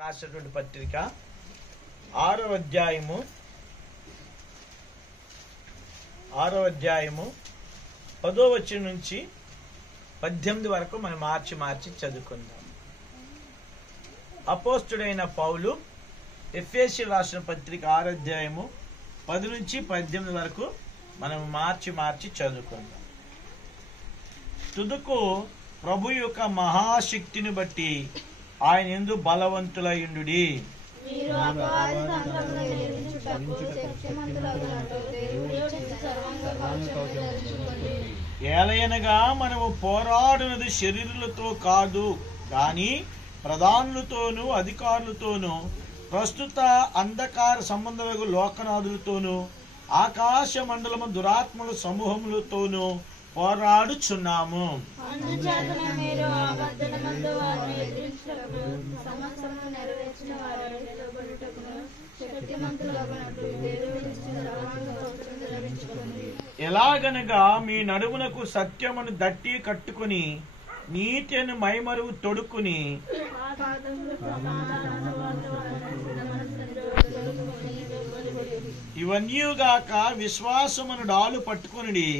రాసినటువంటి పత్రిక 6వ అధ్యాయము 10వ వచనం నుంచి 18 వరకు మనం మార్చి చదువుకుందాం. అపోస్తుడైన పౌలు ఎఫెసీ రాసిన పత్రిక 6వ అధ్యాయము 10 నుంచి 18 వరకు మనం మార్చి చదువుకుందాం. తుదకు ప్రభు యొక్క మహాశక్తిని బట్టి ఆయన యందు బలవంతులయుండుడి. ఏలయనగా మనము పోరాడునది శరీరులతో కాదు గాని ప్రధానులతోనూ అధికారులతోనూ ప్రస్తుత అంధకార సంబంధులకు లోకనాథులతోనూ ఆకాశ మండలము దురాత్మల సమూహములతోనూ పోరాడుచున్నాము. ఎలాగనగా మీ నడుమునకు సత్యమును దట్టి కట్టుకుని నీతిని మైమరువు తొడుక్కుని ఇవన్నీగాక విశ్వాసమును డాలు పట్టుకుని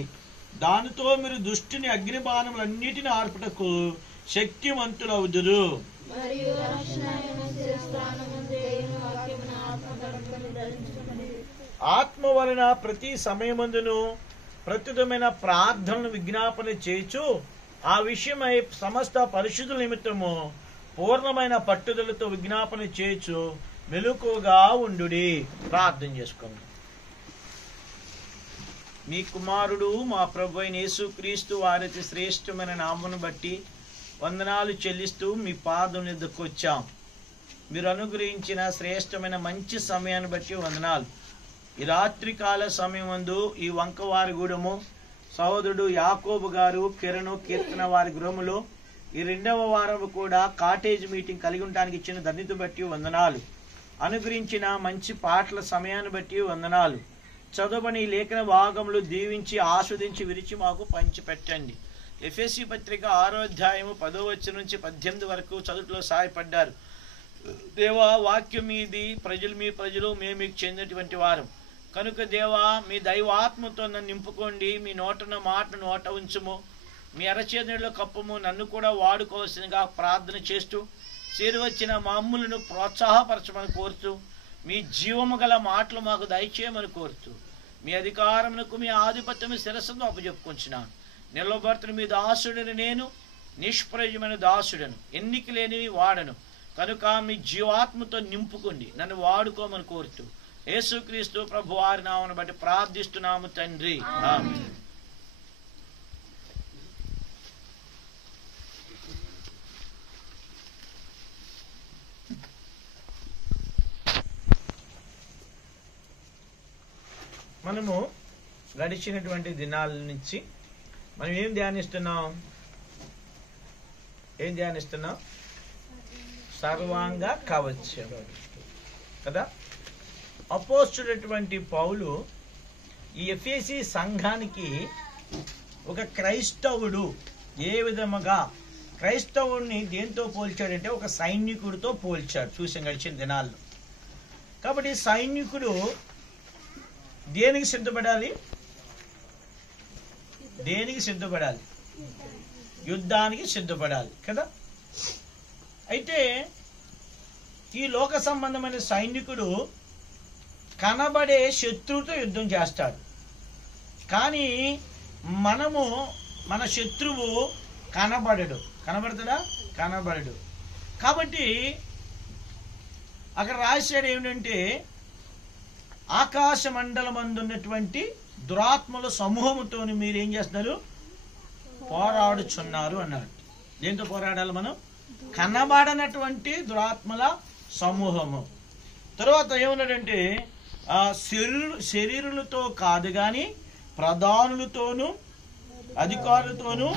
దానితో మీరు దుష్టుని అగ్నిబాణములన్నిటిని ఆర్పుటకు శక్తిమంతులవుదురు. ఆత్మ వలన ప్రతి సమయమందును ప్రతిదమైన ప్రార్థనను విజ్ఞాపన చేయుచు ఆ విషయమై సమస్త పరిశుద్ధుల నిమిత్తము పూర్ణమైన పట్టుదలతో విజ్ఞాపన చేయుచు మెలకువగా ఉండుడి. ప్రార్థన చేసుకోండి. మీ కుమారుడు మా ప్రభు అయిన యేసుక్రీస్తు వారి శ్రేష్టమైన నామమును బట్టి వందనాలు చెల్లిస్తూ మీ పాదం ఎద్దుకు వచ్చాం. మీరు అనుగ్రహించిన శ్రేష్టమైన మంచి సమయాన్ని బట్టి వందనాలు. ఈ రాత్రికాల సమయమందు ఈ వంకవారిగూడెము సహోదరుడు యాకోబు గారు కిరణ్ కీర్తన వారి గృహములో ఈ 2వ వారం కూడా కాటేజ్ మీటింగ్ కలిగి ఉండడానికి ఇచ్చిన ధన్యత బట్టి వందనాలు. అనుగ్రహించిన మంచి పాటల సమయాన్ని బట్టి వందనాలు. చదువుని లేఖన భాగములు దీవించి ఆస్వాదించి విరిచి మాకు పంచిపెట్టండి. ఎఫెసీ పత్రిక 6వ అధ్యాయము 10వ వచనం నుంచి 18 వరకు చదువులో సహాయపడ్డారు. దేవా, వాక్యం మీది, ప్రజలు మీ ప్రజలు, మేము మీకు చెందినటువంటి వారం కనుక దేవా, మీ దైవాత్మతో నన్ను నింపుకోండి. మీ నోటన మాట నోట ఉంచుము, మీ అరచేతుల్లో కప్పుము. నన్ను కూడా వాడుకోవాల్సిందిగా ప్రార్థన చేస్తూ చేరువచ్చిన మమ్ములను ప్రోత్సాహపరచమని కోరుతూ మీ జీవము గల మాటలు మాకు దయచేయమని కోరుతూ మీ అధికారమునకు మీ ఆధిపత్యము శిరస్సును అప్పచెప్పుకుంటున్నాను. నిలబడుతున్న మీ దాసుడిని నేను, నిష్ప్రయోజమైన దాసుడను, ఎన్నిక లేని వాడను కనుక మీ జీవాత్మతో నింపుకోండి, నన్ను వాడుకోమని కోరుతూ యేసుక్రీస్తు ప్రభు వారి నామమును బట్టి ప్రార్థిస్తున్నాము తండ్రి, ఆమేన్. మనము గడిచినటువంటి దినాల నుంచి మనం ఏం ధ్యానిస్తున్నాం? సర్వాంగ కవచం కదా. అపోస్తుడైనటువంటి పౌలు ఈ ఎఫెసీ సంఘానికి ఒక క్రైస్తవుడు ఏ విధముగా క్రైస్తవుడిని దేంతో పోల్చాడంటే ఒక సైనికుడితో పోల్చాడు. చూసాం గడిచిన దినాల్లో. కాబట్టి సైనికుడు దేనికి సిద్ధపడాలి? యుద్ధానికి సిద్ధపడాలి కదా. అయితే ఈ లోక సంబంధమైన సైనికుడు కనబడే శత్రువుతో యుద్ధం చేస్తాడు. కానీ మన శత్రువు కనబడడు. కాబట్టి అక్కడ రాశాడు ఏమిటంటే ఆకాశ మండలం అందున్నటువంటి దురాత్మల సమూహముతో మీరు ఏం చేస్తున్నారు? పోరాడుచున్నారు అన్నాడు. దేంతో పోరాడాలి మనం? కనబడనటువంటి దురాత్మల సమూహము. తర్వాత ఏమన్నాడంటే శరీరులతో కాదు గాని ప్రధానులతోనూ అధికారులతోనూ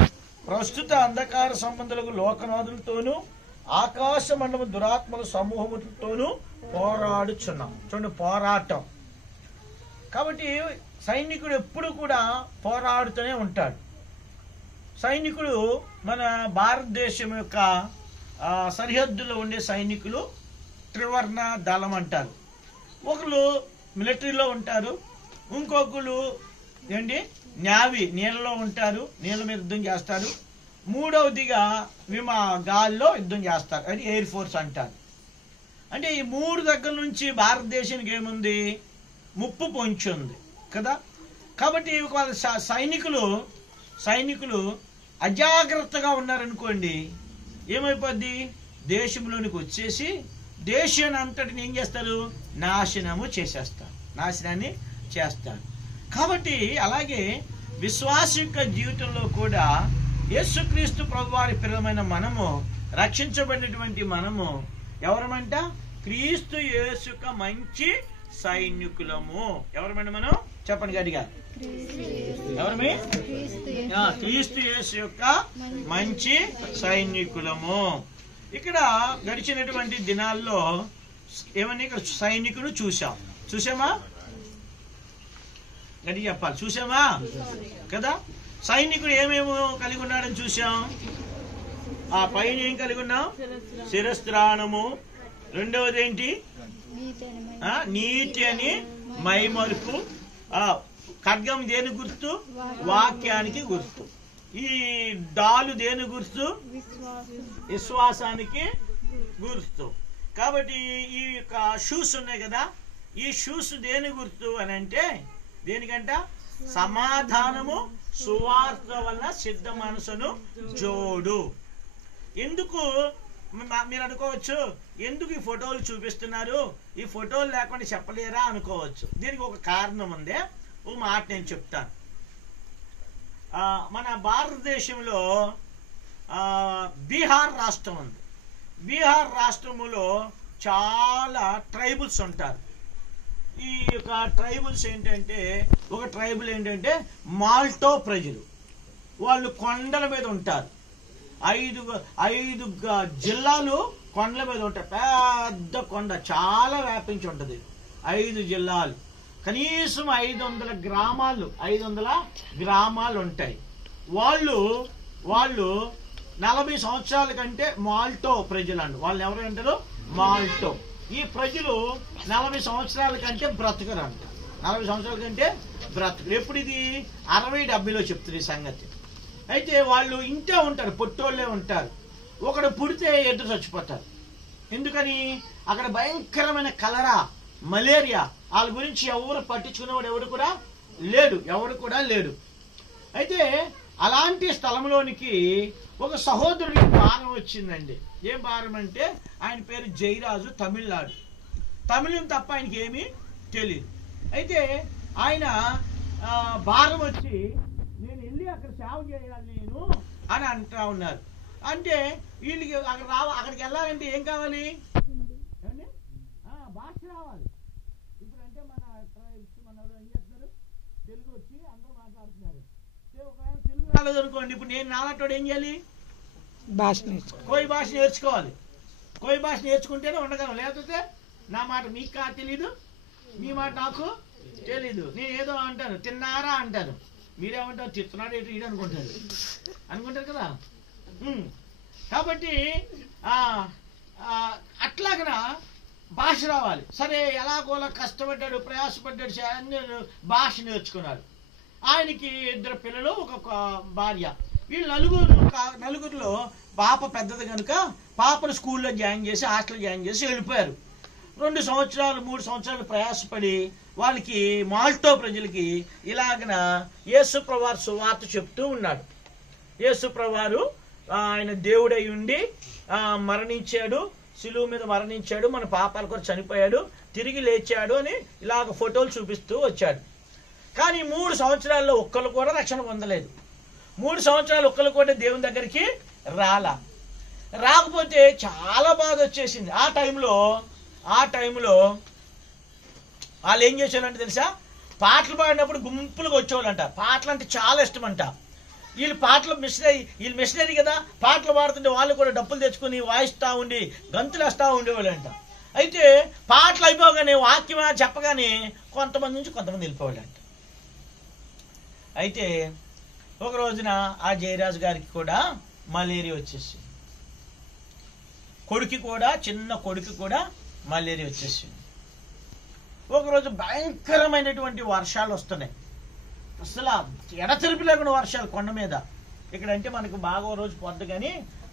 ప్రస్తుత అంధకార సంబంధులకు లోకనాథులతోనూ ఆకాశ మండలం దురాత్మల సమూహములతోనూ పోరాడుచున్నాం. చూడండి, పోరాటం. కాబట్టి సైనికుడు ఎప్పుడు కూడా పోరాడుతూనే ఉంటాడు. సైనికుడు మన భారతదేశం యొక్క సరిహద్దులో ఉండే సైనికులు త్రివర్ణ దళం అంటారు. ఒకరు మిలిటరీలో ఉంటారు, ఇంకొకరు ఏంటి నేవీ నీళ్ళలో ఉంటారు, నీళ్ళ మీద యుద్ధం చేస్తారు, మూడవదిగా గాల్లో యుద్ధం చేస్తారు, అది ఎయిర్ ఫోర్స్ అంటారు. అంటే ఈ 3 దగ్గర నుంచి భారతదేశానికి ఏముంది, ముప్పు పొంచి ఉంది కదా. కాబట్టి వాళ్ళ సైనికులు అజాగ్రత్తగా ఉన్నారనుకోండి, ఏమైపోద్ది, దేశంలోనికి వచ్చేసి దేశాన్ని అంతటిని ఏం చేస్తారు, నాశనాన్ని చేస్తారు. కాబట్టి అలాగే విశ్వాస యొక్క జీవితంలో కూడా యేసుక్రీస్తు ప్రభువారి పిల్లలమైన మనము, రక్షించబడినటువంటి మనము ఎవరమంట, క్రీస్తు యేసు యొక్క మంచి సైనికులము. ఎవరమంట మనం, చెప్పండి గట్టిగా, ఎవరమే, క్రీస్తు యేసు యొక్క మంచి సైనికులము. ఇక్కడ గడిచినటువంటి దినాల్లో ఏమని సైనికులు చూసామా గడి చెప్పాలి, చూసామా కదా. సైనికుడు ఏమేమో కలిగి ఉన్నాడని చూసాం. ఆ పైన ఏం కలిగి ఉన్నాం, శిరస్త్రాణము, రెండవది ఏంటి, నీతి అని మైమరుపు, ఖడ్గం దేని గుర్తు, వాక్యానికి గుర్తు, ఈ డాలు దేని గుర్తు, విశ్వాసానికి గుర్తు. కాబట్టి ఈ యొక్క షూస్ ఉన్నాయి కదా, ఈ షూస్ దేని గుర్తు అని అంటే, దేనికంట, సమాధానము సువార్త వల్ల సిద్ధ మనసును జోడు. ఎందుకు మీరు అనుకోవచ్చు, ఎందుకు ఈ ఫోటోలు చూపిస్తున్నారు, ఈ ఫోటోలు లేకుండా చెప్పలేరా అనుకోవచ్చు. దీనికి ఒక కారణం ఉంది, ఒక మాట నేను చెప్తాను. మన భారతదేశంలో బీహార్ రాష్ట్రం ఉంది. బీహార్ రాష్ట్రములో చాలా ట్రైబుల్స్ ఉంటారు. ఈ యొక్క ట్రైబుల్స్ ఏంటంటే, ఒక ట్రైబుల్ ఏంటంటే మాల్టో ప్రజలు. వాళ్ళు కొండల మీద ఉంటారు. 5 జిల్లాలు కొండల మీద ఉంటాయి. పెద్ద కొండ చాలా వ్యాపించి ఉంటుంది. 5 జిల్లాలు, కనీసం 500 గ్రామాలు ఉంటాయి. వాళ్ళు 40 సంవత్సరాల కంటే మాల్టో ప్రజలు అండి. వాళ్ళు ఎవరు అంటారు, మాల్టో. ఈ ప్రజలు 40 సంవత్సరాల కంటే బ్రతకరు అంట. 40 సంవత్సరాల కంటే బ్రతకరు. ఎప్పుడు ఇది 60-70లో చెప్తుంది ఈ సంగతి. అయితే వాళ్ళు ఇంటే ఉంటారు, పొట్టోళ్ళే ఉంటారు. ఒకడు పుడితే ఎదురు చచ్చిపోతారు. ఎందుకని, అక్కడ భయంకరమైన కలరా, మలేరియా, వాళ్ళ గురించి ఎవరు పట్టించుకునేవాడు ఎవరు కూడా లేడు. అయితే అలాంటి స్థలంలోనికి ఒక సహోదరుడికి భారం వచ్చిందండి. ఏం భారం అంటే, ఆయన పేరు జయరాజు, తమిళం తప్ప ఆయనకి ఏమీ తెలియదు. అయితే ఆయన భారం వచ్చి, నేను వెళ్ళి అక్కడ సేవ చేయాలి నేను అని అంటా ఉన్నారు. అంటే వీళ్ళకి అక్కడికి వెళ్ళాలంటే ఏం కావాలి, భాష రావాలి. ఇప్పుడు అంటే మన ఏం చేస్తున్నారు, తెలుగు వచ్చి అందరూ మాట్లాడుతున్నారు. ఒకవేళ తెలుగు రాలేదు అనుకోండి, ఇప్పుడు నేను నాలాంటి ఏం చేయాలి, కోయి భాష నేర్చుకోవాలి. కోయి భాష నేర్చుకుంటేనే ఉండగలం. లేకపోతే నా మాట మీకు తెలీదు, మీ మాట నాకు తెలీదు. నేను ఏదో అంటాను, తిన్నారా అంటాను, మీరేమంటారు, తిస్తున్నాడు ఏంటి ఈడు అనుకుంటారు కదా. కాబట్టి అట్లాగనా భాష రావాలి. సరే, ఎలాగోలా కష్టపడ్డాడు, ప్రయాసపడ్డాడు, భాష నేర్చుకున్నాడు. ఆయనకి 2 పిల్లలు, ఒక భార్య. వీళ్ళు నలుగురిలో పాప పెద్దది కనుక పాపను స్కూల్లో జాయిన్ చేసి, హాస్టల్ జాయిన్ చేసి వెళ్ళిపోయారు. 2 సంవత్సరాలు 3 సంవత్సరాలు ప్రయాసపడి వాళ్ళకి, మాల్టో ప్రజలకి ఇలాగన యేసుప్రభువారు సువార్త చెప్తూ ఉన్నాడు. యేసుప్రభువారు ఆయన దేవుడై ఉండి మరణించాడు, శిలువ మీద మరణించాడు, మన పాపాల కొరకు చనిపోయాడు, తిరిగి లేచాడు అని ఇలాగ ఫోటోలు చూపిస్తూ వచ్చాడు. కానీ 3 సంవత్సరాల్లో ఒక్కరు కూడా రక్షణ పొందలేదు. 3 సంవత్సరాలు ఒక్కరు కూడా దేవుని దగ్గరికి రాకపోతే చాలా బాధ వచ్చేసింది. ఆ టైంలో వాళ్ళు ఏం చేసేవాళ్ళంటే తెలుసా, పాటలు పాడినప్పుడు గుంపులుగా వచ్చేవాళ్ళంట. పాటలు అంటే చాలా ఇష్టం అంట. వీళ్ళు మిషనరీ కదా, పాటలు పాడుతుంటే వాళ్ళు కూడా డప్పులు తెచ్చుకుని వాయిస్తూ ఉండి గంతులు వేస్తూ ఉండేవాళ్ళంట. అయితే పాటలు అయిపోగానే, వాక్యం చెప్పగానే కొంతమంది నుంచి కొంతమంది వెళ్ళిపోవాళ్ళంట. అయితే ఒక రోజున ఆ జయరాజు గారికి కూడా మలేరియా వచ్చేసి, చిన్న కొడుకు కూడా మలేరియా వచ్చేసింది. ఒకరోజు భయంకరమైనటువంటి వర్షాలు వస్తున్నాయి, అసలు ఎడతెరిపి లేకుండా వర్షాలు కొండ మీద. ఇక్కడ అంటే మనకు బాగా రోజు పొద్దు, కానీ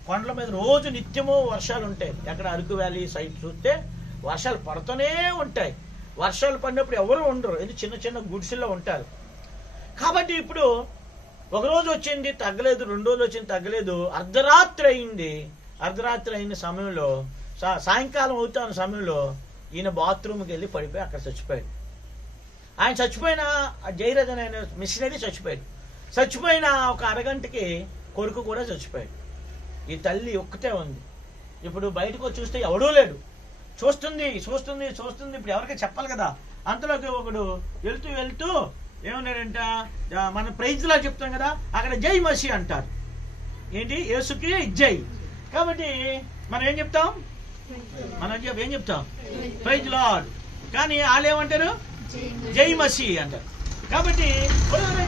కొండల మీద రోజు నిత్యము వర్షాలు ఉంటాయి. ఎక్కడ అరకు వ్యాలీ సైడ్ చూస్తే వర్షాలు పడుతూనే ఉంటాయి. వర్షాలు పడినప్పుడు ఎవరు ఉండరు, ఇది చిన్న చిన్న గుడిసెల్లో ఉంటారు. కాబట్టి ఇప్పుడు ఒకరోజు వచ్చింది తగ్గలేదు, 2 రోజులు వచ్చింది తగ్గలేదు, అర్ధరాత్రి అయింది. అర్ధరాత్రి అయిన సమయంలో సాయంకాలం అవుతున్న సమయంలో ఈయన బాత్రూమ్కి వెళ్ళి పడిపోయి అక్కడ చచ్చిపోయాడు. ఆయన చచ్చిపోయిన జయరాజ్ అనే ఆయన మిషనరీ చచ్చిపోయాడు. చచ్చిపోయిన ఒక అరగంటకి కొడుకు కూడా చచ్చిపోయాడు. ఈ తల్లి ఒక్కటే ఉంది. ఇప్పుడు బయటకు వచ్చి చూస్తే ఎవడూ లేడు. చూస్తుంది చూస్తుంది చూస్తుంది, ఇప్పుడు ఎవరికీ చెప్పాలి కదా. అంతలోకి ఒకడు వెళ్తూ వెళ్తూ ఏమన్నాడంట, మన ప్రైజ్లా చెప్తాం కదా, అక్కడ జై మసీ అంటారు. ఏంటి? యేసుకి జై. కాబట్టి మనం ఏం చెప్తాం? ఏం చెప్తాం? Praise lord. కానీ వాళ్ళు ఏమంటారు? జై మసీ అంటారు. కాబట్టి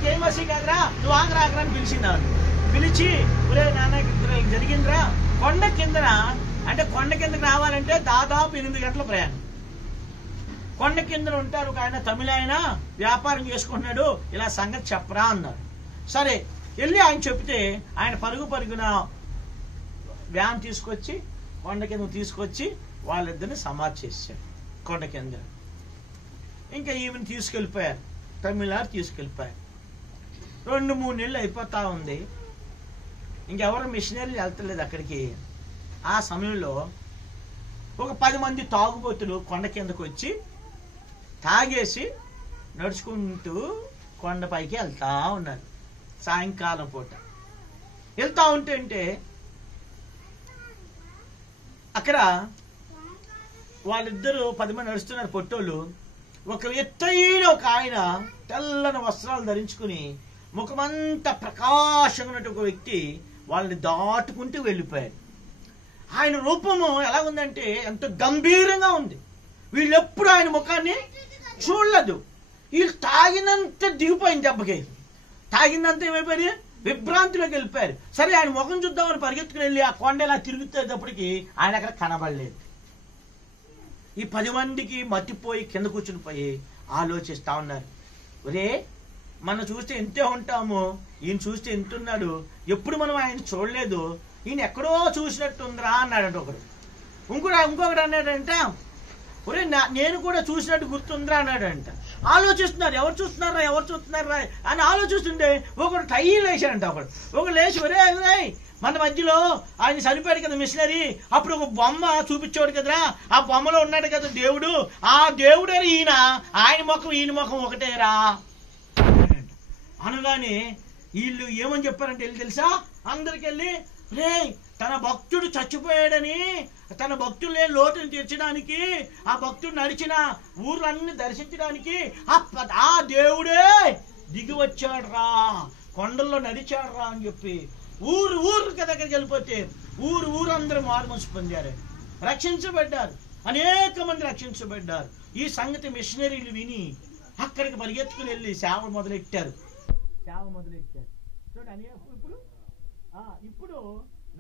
జై మసీ కాదురా, నువ్వు ఆగరా ఆగరా అని పిలిచిందాన్ని. పిలిచి ఒరే నాన్న జరిగిందిరా, కొండ కిందన అంటే కొండ కిందకి రావాలంటే దాదాపు 8 గంటల ప్రయాణం. కొండ కింద ఉంటారు ఒక ఆయన, తమిళ ఆయన, వ్యాపారం చేసుకుంటున్నాడు, ఇలా సంగతి చెప్పరా అన్నారు. సరే వెళ్ళి ఆయన చెప్తే ఆయన పరుగున వ్యాన్ తీసుకొచ్చి కొండ కింద తీసుకొచ్చి వాళ్ళిద్దరిని సమాధి చేశాడు కొండ కింద. ఇంకా ఈమెను తీసుకెళ్ళిపోయారు, తమిళనాడు తీసుకెళ్ళిపోయారు. 2-3 నెలలు అయిపోతా ఉంది, ఇంకెవరు మిషనరీలు వెళ్తలేదు అక్కడికి. ఆ సమయంలో ఒక 10 మంది తాగుబోతులు కొండ కిందకు వచ్చి తాగేసి నడుచుకుంటూ కొండపైకి వెళ్తా ఉన్నారు. సాయంకాలం పూట వెళ్తా ఉంటే అక్కడ వాళ్ళిద్దరూ 10 మంది నడుస్తున్నారు పొట్టోళ్ళు. ఒక ఎత్తైన ఒక ఆయన తెల్లని వస్త్రాలు ధరించుకుని ముఖమంతా ప్రకాశమైనటువంటి ఒక వ్యక్తి వాళ్ళని దాటుకుంటూ వెళ్ళిపోయాడు. ఆయన రూపము ఎలా ఉందంటే ఎంతో గంభీరంగా ఉంది. వీళ్ళు ఎప్పుడు ఆయన ముఖాన్ని చూడలేదు. వీళ్ళు తాగినంత దిగిపోయింది, దెబ్బకి తాగినంత ఏమైపోయింది, విభ్రాంతిలోకి వెళ్ళిపోయారు. సరే ఆయన ముఖం చూద్దామని పరిగెత్తుకుని వెళ్ళి ఆ కొండ ఇలా తిరుగుతున్నప్పటికీ ఆయన అక్కడ కనబడలేదు. ఈ 10 మందికి మతిపోయి కింద కూర్చుని పోయి ఆలోచిస్తా ఉన్నారు. ఒరే మనం చూస్తే ఎంతే ఉంటాము, ఈయన చూస్తే ఎంతున్నాడు, ఎప్పుడు మనం ఆయన చూడలేదు, ఈయన ఎక్కడో చూసినట్టుందిరా అన్నాడంట ఒకడు. ఇంకొకటి అన్నాడంట, ఒరే నేను కూడా చూసినట్టు గుర్తుందిరా అన్నాడంట. ఆలోచిస్తున్నారు, ఎవరు చూస్తున్నారా అని ఆలోచిస్తుంటే ఒకడు టైలు వేసాడంట. ఒకడు లేచి ఒరే మన మధ్యలో ఆయన చనిపోయాడు కదా మిషనరీ, అప్పుడు ఒక బొమ్మ చూపించాడు కదరా, ఆ బొమ్మలో ఉన్నాడు కదా దేవుడు, ఆ దేవుడే ఈయన, ఆయన ముఖం ఈయన ముఖం ఒకటేరా అనగానే వీళ్ళు ఏమని చెప్పారంటే వెళ్ళి తెలుసా, అందరికి వెళ్ళి రే తన భక్తుడు చచ్చిపోయాడని, తన భక్తులే లోటును తీర్చడానికి, ఆ భక్తుడు నడిచిన ఊర్లన్నీ దర్శించడానికి ఆ దేవుడే దిగి వచ్చాడురా, కొండల్లో నడిచాడురా అని చెప్పి ఊరు దగ్గరికి వెళ్ళిపోతే ఊరందరూ మారుమనసు పొందారు, రక్షించబడ్డారు. అనేక మంది రక్షించబడ్డారు. ఈ సంగతి మిషనరీలు విని అక్కడికి పరిగెత్తుకుని వెళ్ళి సేవ మొదలెట్టారు. చూడండి, ఇప్పుడు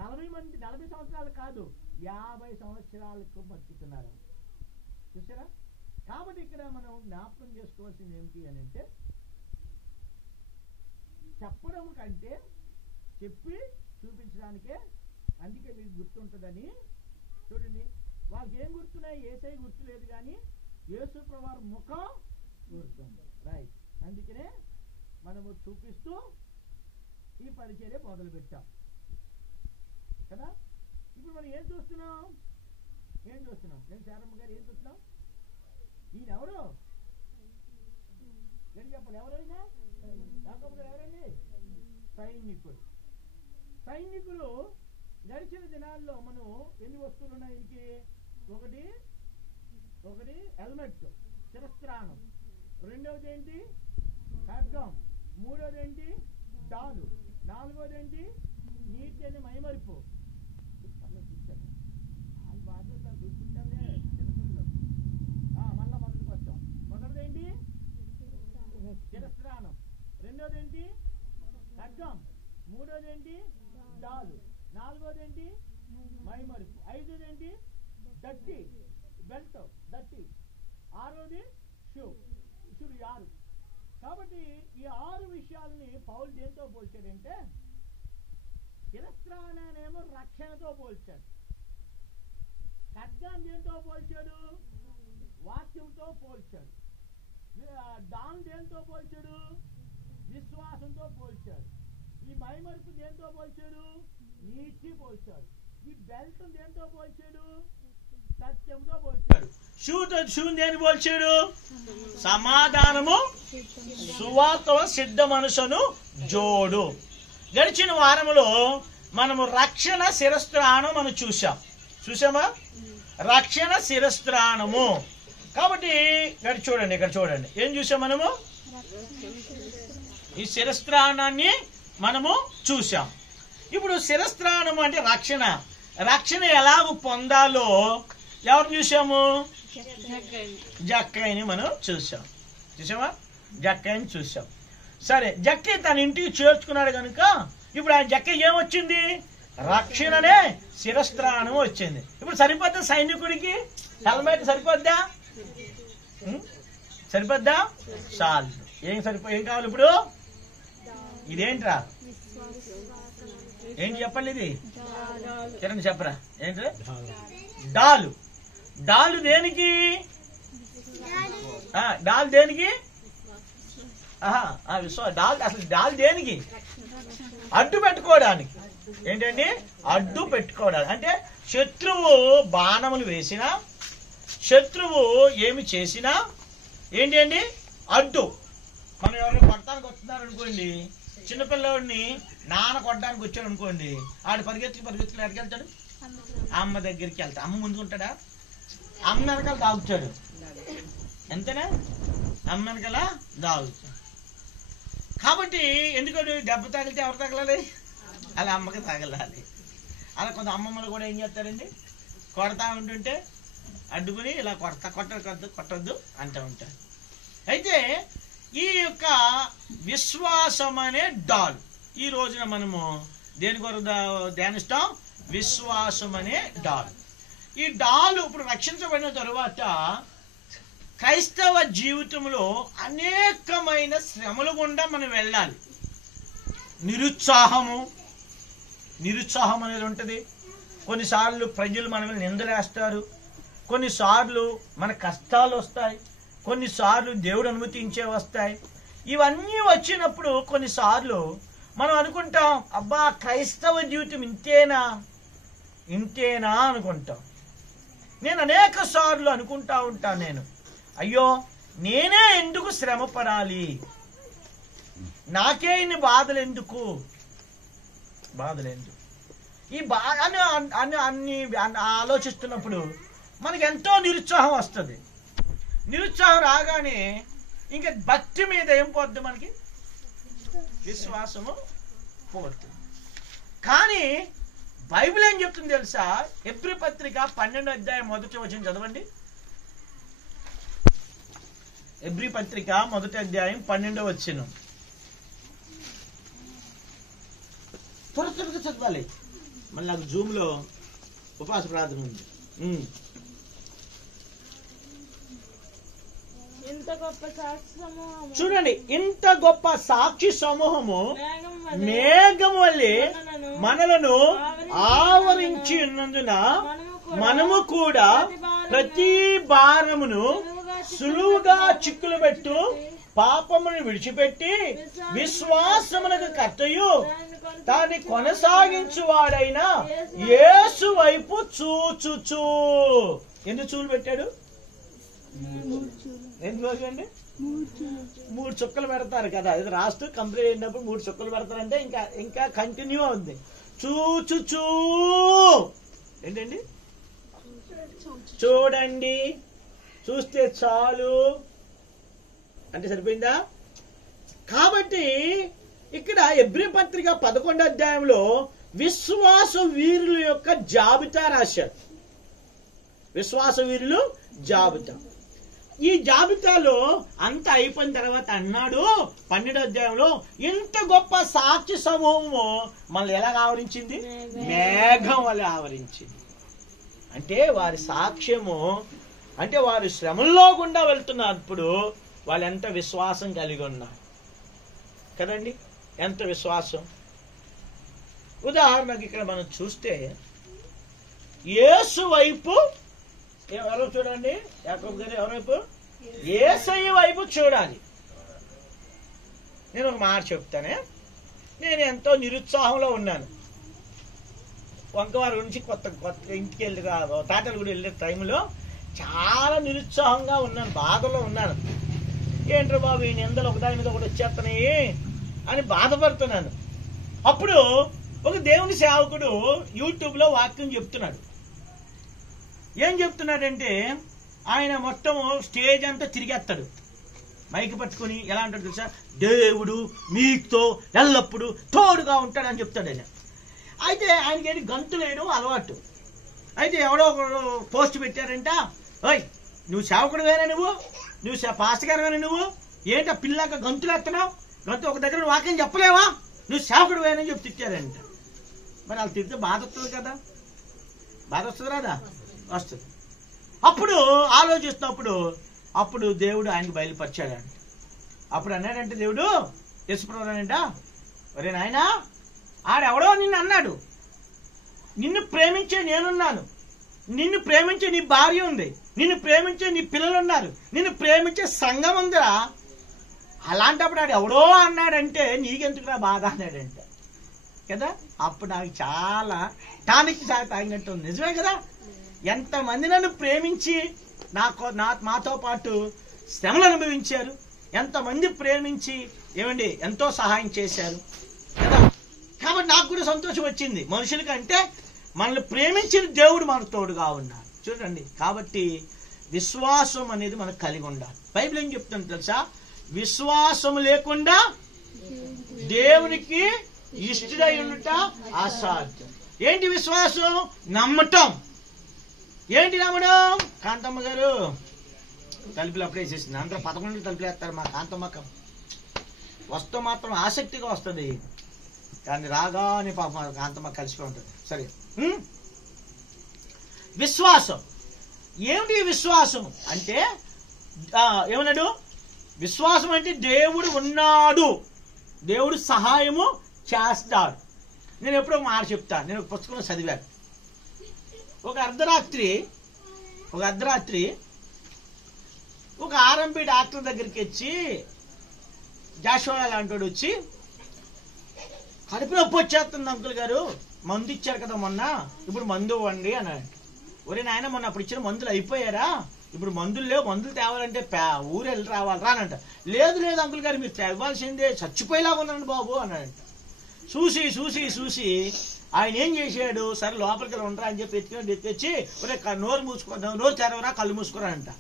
40 సంవత్సరాలు కాదు, 50 సంవత్సరాలకు బతుకుతున్నారు. చూసారా? కాబట్టి ఇక్కడ మనం జ్ఞాపకం చేసుకోవాల్సింది ఏమిటి అని అంటే, చెప్పడం కంటే చెప్పి చూపించడానికే. అందుకే మీకు గుర్తుంటుందని. చూడండి, వాళ్ళకి ఏం గుర్తున్నాయి? యేసయ్య గుర్తు లేదు, కానీ యేసు ప్రభువు ముఖం గుర్తుంది. రైట్. అందుకనే మనము చూపిస్తూ ఈ పరిచర్య మొదలు పెట్టాం కదా. ఇప్పుడు మనం ఏం చూస్తున్నాం? నేను శారమ్మ గారు ఏం చూస్తున్నాం? ఈయన ఎవరు? ఏం చెప్పాలి? ఎవరైనా యాకోబు గారు ఎవరండి? సైనికులు. గడిచిన దినాల్లో మనం ఎన్ని వస్తువులు ఉన్నాయి ఈయనకి? ఒకటి హెల్మెట్, శిరస్త్రాణం. రెండవది ఏంటి? ఖడ్గం. మూడోది ఏంటి? డాలు. నాలుగోది ఏంటి? నీటి అని మైమరుపు. వాళ్ళు బాధ్యత చూసుకుంటారులే చిన్నపిల్లలు. మళ్ళా మొదటికి వచ్చాం. మొదటిదేంటి? శిరస్త్రాణం. రెండోది ఏంటి? ఖడ్గం. మూడోది ఏంటి? డాలు. నాలుగోది ఏంటి? మైమరుపు. ఐదోది ఏంటి? దట్టి. బెల్ట్ దట్టి, ఆరోది షూ, ఇసురు 6. కాబట్టి ఈ 6 విషయాలని పౌలు దేంతో పోల్చాడంటే శిరస్త్రాణానేమో రక్షణతో పోల్చాడు, ఖడ్గాన్ని దేంతో పోల్చాడు, వాక్యంతో పోల్చాడు, డాన్ దేంతో పోల్చాడు, విశ్వాసంతో పోల్చాడు, ఈ మైమరుపు దేంతో పోల్చాడు, నీతి పోల్చాడు, ఈ బెల్ట్ దేంతో పోల్చాడు, సత్యంతో పోల్చాడు, షూ దేని పోల్చాడు, సమాధానము సువార్త సిద్ధ మనసును జోడు. గడిచిన వారములో మనము రక్షణ శిరస్త్రాణం మనం చూసామా, రక్షణ శిరస్త్రాణము. కాబట్టి ఇక్కడ చూడండి ఏం చూసాం మనము, ఈ శిరస్త్రాణాన్ని మనము చూసాం. ఇప్పుడు శిరస్త్రాణము అంటే రక్షణ ఎలాగ పొందాలో ఎవరు చూసాము, జక్కయ్యని మనం చూసామా, జక్కయ్యని చూసాం. సరే, జక్కయ్య తన ఇంటికి చేర్చుకున్నాడు కనుక ఇప్పుడు ఆ జక్కయ్య ఏమొచ్చింది, రక్షణనే శిరస్త్రాణం వచ్చింది. ఇప్పుడు సరిపోద్దా సైనికుడికి హెల్మెట్, సరిపోద్దా చాలు. ఏం కావాలి ఇప్పుడు, ఇదేంట్రా, ఏంటి చెప్పండి, ఇది కిరణ్ చెప్పరా, ఏంటి డాలు దేనికి, డాల్ దేనికి, అసలు డాల్ దేనికి, అడ్డు పెట్టుకోవడానికి. ఏంటండి, అడ్డు పెట్టుకోవడానికి. అంటే శత్రువు బాణములు వేసినా, శత్రువు ఏమి చేసినా ఏంటి అండి, అడ్డు. మనం ఎవరైనా కొట్టడానికి వస్తున్నారు అనుకోండి, చిన్నపిల్లవాడిని నాన్న కొట్టడానికి వచ్చాడు అనుకోండి, ఆడు పరిగెత్తుకు ఎక్కడికి వెళ్తాడు, అమ్మ దగ్గరికి వెళ్తాడు. అమ్మ ముందుకుంటాడా, అమ్మ వెనకాల దాగుతాడు, అంతేనా, అమ్మ వెనకాల దాగుతాడు. కాబట్టి ఎందుకంటే దెబ్బ తగిలితే ఎవరు తగలాలి, అలా అమ్మకి తగలాలి. అలా కొంత అమ్మమ్మలు కూడా ఏం చేస్తారండి, కొడతా ఉంటుంటే అడ్డుకుని ఇలా కొట్టద్దు అంటూ ఉంటారు. అయితే ఈ యొక్క విశ్వాసం అనే డాల్ ఈ రోజున మనము దేని కొరకు ధ్యానిస్తాం, విశ్వాసం అనే డాల్. ఈ డాల్ ఇప్పుడు రక్షించబడిన తరువాత క్రైస్తవ జీవితంలో అనేకమైన శ్రమల గుండా మనం వెళ్ళాలి. నిరుత్సాహం అనేది ఉంటుంది. కొన్నిసార్లు ప్రజలు మన మీద నిందలేస్తారు, కొన్నిసార్లు మన కష్టాలు వస్తాయి, కొన్నిసార్లు దేవుడు అనుమతించే వస్తాయి. ఇవన్నీ వచ్చినప్పుడు కొన్నిసార్లు మనం అనుకుంటాం, అబ్బా క్రైస్తవ జీవితం ఇంతేనా అనుకుంటాం. నేను అనేక సార్లు అనుకుంటా ఉంటాను, అయ్యో నేనే ఎందుకు శ్రమ పడాలి, నాకే ఇన్ని బాధలు ఎందుకు ఈ అన్ని ఆలోచిస్తున్నప్పుడు మనకి ఎంతో నిరుత్సాహం వస్తుంది. నిరుత్సాహం రాగానే ఇంకా భక్తి మీద ఏం పోద్ది, మనకి విశ్వాసము పోతుంది. కానీ బైబిల్ ఏం చెప్తుంది తెలుసా, హెబ్రీ పత్రిక 12వ అధ్యాయం 1వ వచనం చదవండి. హెబ్రీ పత్రిక 1వ అధ్యాయం 12వ వచనం త్వరగా చదవాలి. మళ్ళీ నాకు జూమ్ లో ఉపవాస ప్రార్థన ఉంది. చూడండి, ఇంత గొప్ప సాక్షి సమూహము మేఘం వల్లే మనలను ఆవరించి ఉన్నందున మనము కూడా ప్రతి భారమును సులువుగా చిక్కులు పెట్టు పాపమును విడిచిపెట్టి విశ్వాసమునకు కర్తయు దాన్ని కొనసాగించువాడైన యేసు వైపు చూచుచు. ఎందుకు చూలు పెట్టాడు, ఎందుకు అండి, 3 చుక్కలు పెడతారు కదా, ఇది రాస్తూ కంప్లీట్ అయినప్పుడు 3 చుక్కలు పెడతారంటే ఇంకా కంటిన్యూ అవుతుంది. చూచుచూ ఏంటండి, చూడండి, చూస్తే చాలు అంటే సరిపోయిందా. కాబట్టి ఇక్కడ హెబ్రీ పత్రిక 11వ అధ్యాయంలో విశ్వాస వీరుల యొక్క జాబితా రాశాడు. విశ్వాస వీరులు జాబితా. ఈ జాబితాలో అంత అయిపోయిన తర్వాత అన్నాడు 12వ అధ్యాయంలో, ఇంత గొప్ప సాక్షి సమూహము మనల్ని ఎలా ఆవరించింది, మేఘం వల్ల ఆవరించింది. అంటే వారి సాక్ష్యము అంటే వారు శ్రమల్లో గుండా వెళ్తున్నప్పుడు వాళ్ళు ఎంత విశ్వాసం కలిగి ఉన్నారు కదండి, ఎంత విశ్వాసం. ఉదాహరణకి ఇక్కడ మనం చూస్తే యేసు వైపు ఎవరు చూడండి, యాకోబు గారు ఎవరి వైపు? యేసయ్య వైపు చూడాలి. నేను ఒక మాట చెప్తానే, నేను ఎంతో నిరుత్సాహంలో ఉన్నాను. వంకవారి నుంచి కొత్త ఇంటికి వెళ్ళి తాతలు కూడా వెళ్ళే టైంలో చాలా నిరుత్సాహంగా ఉన్నాను, బాధలో ఉన్నాను. ఏంట్రా బాబు ఈ నిందలు ఒకదాని మీద ఒకటి వచ్చేస్తున్నాయి అని బాధపడుతున్నాను. అప్పుడు ఒక దేవుని సేవకుడు యూట్యూబ్లో వాక్యం చెప్తున్నాడు. ఏం చెప్తున్నాడంటే, ఆయన మొత్తం స్టేజ్ అంతా తిరిగేస్తాడు మైకి పట్టుకుని. ఎలా అంటాడు తెలుసా? దేవుడు మీతో ఎల్లప్పుడూ తోడుగా ఉంటాడని చెప్తాడు ఆయన. అయితే ఆయనకి ఏంటి గంతులు వేయడం అలవాటు. అయితే ఎవడో ఒకడు పోస్ట్ పెట్టారంట, ఓయ్ నువ్వు సేవకుడు వేరే, నువ్వు పాస్టర్ గారు వేరే, నువ్వు ఏంటి ఆ పిల్లక గంతులు ఎత్తనావు, గంతు ఒక దగ్గర వాక్యం చెప్పలేవా, నువ్వు సేవకుడు వేరని చెప్పి తిట్టారంట. మరి వాళ్ళు తిడితే బాధ వస్తుంది కదా, బాధ వస్తుంది రాదా? వస్తుంది. అప్పుడు ఆలోచిస్తున్నప్పుడు అప్పుడు దేవుడు ఆయనకు బయలుపరిచాడంట. అప్పుడు అన్నాడంటే దేవుడు యేసుప్రభునంట, ఒరే నాయనా ఆడెవడో నిన్ను అన్నాడు, నిన్ను ప్రేమించే నేనున్నాను, నిన్ను ప్రేమించే నీ భార్య ఉంది, నిన్ను ప్రేమించే నీ పిల్లలు ఉన్నారు, నిన్ను ప్రేమించే సంఘం ఉందిరా, అలాంటప్పుడు ఆడు ఎవడో అన్నాడంటే నీకెందుకురా బాధ అన్నాడంట కదా. అప్పుడు నాకు చాలా టానిక్ తాగినట్టు ఉంది. నిజమే కదా, ఎంతమంది నన్ను ప్రేమించి మాతో పాటు శ్రమలు అనుభవించారు, ఎంతమంది ప్రేమించి ఏమండి ఎంతో సహాయం చేశారు కదా. కాబట్టి నాకు కూడా సంతోషం వచ్చింది. మనుషుల కంటే మనల్ని ప్రేమించిన దేవుడు మన తోడుగా ఉన్నాడు చూడండి. కాబట్టి విశ్వాసం అనేది మనకు కలిగి ఉండాలి. బైబిల్ ఏం చెప్తుంది తెలుసా? విశ్వాసం లేకుండా దేవునికి ఇష్టడై ఉండుట అసాధ్యం. ఏంటి విశ్వాసం? నమ్మటం. ఏంటి నమ్మడం? కాంతమ్మ గారు తలుపులు అప్పుడే వేసేసింది. అందరూ 11 తలుపులు వేస్తారు. మా కాంతమ్మ వస్తూ మాత్రం ఆసక్తిగా వస్తుంది, కానీ రాగానే పాప కాంతమ్మ కలిసిపోయి ఉంటుంది. సరే, విశ్వాసం ఏమిటి? విశ్వాసం అంటే ఏమన్నాడు? విశ్వాసం అంటే దేవుడు ఉన్నాడు, దేవుడు సహాయము చేస్తాడు. నేను ఎప్పుడో ఒక మాట చెప్తాను. నేను ఒక పుస్తకంలో చదివాను. ఒక అర్ధరాత్రి ఒక ఆర్ఎంపీ డాక్టర్ దగ్గరికి వచ్చి జాషువా లాంటి వచ్చి, కడుపు నొప్పి వచ్చేస్తుంది అంకుల్ గారు, మందు ఇచ్చారు కదా మొన్న, ఇప్పుడు మందు ఇవ్వండి అన్నాడు. ఒరే నాయన మొన్న అప్పుడు ఇచ్చిన మందులు అయిపోయారా, ఇప్పుడు మందులు లేవు, మందులు తేవాలంటే ఊరు వెళ్ళి రావాలి రానంట. లేదు లేదు అంకుల్ గారు మీరు తేవాల్సిందే, చచ్చిపోయేలాగా ఉన్నాను బాబు అన్నాడంట. చూసి ఆయన ఏం చేశాడు, సరే లోపలికి ఉండరా అని చెప్పి ఎత్తుకొచ్చి ఒరే నోరు మూసుకో, నోరు తెరవరా, కళ్ళు మూసుకోరానంట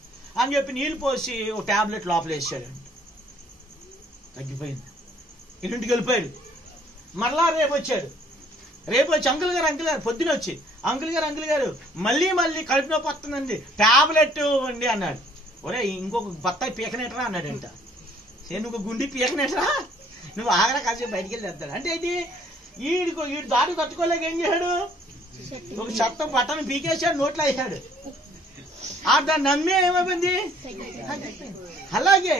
అని చెప్పి నీళ్ళు పోసి ఒక టాబ్లెట్ లోపల వేసాడంట. తగ్గిపోయింది. ఇంటికి వెళ్ళిపోయాడు. మరలా రేపు వచ్చాడు. రేపు వచ్చి అంకుల్ గారు పొద్దున వచ్చి అంకుల్ గారు మళ్ళీ కడుపు నొప్పి వస్తుందండి, టాబ్లెట్ ఇవ్వండి అన్నాడు. ఒరే ఇంకొక బత్తాయి పీకనేటరా అన్నాడంట. నువ్వు గుండి పీకనేటరా, నువ్వు ఆగరా కాసేపు బయటికి వెళ్ళి వేస్తాడు. అంటే ఇది వీడు దారి కట్టుకోలేక ఏం చేశాడు, ఒక చెత్త బట్టను పీకేసాడు, నోట్లో వేసాడు. దాన్ని నమ్మి ఏమైపోయింది. అలాగే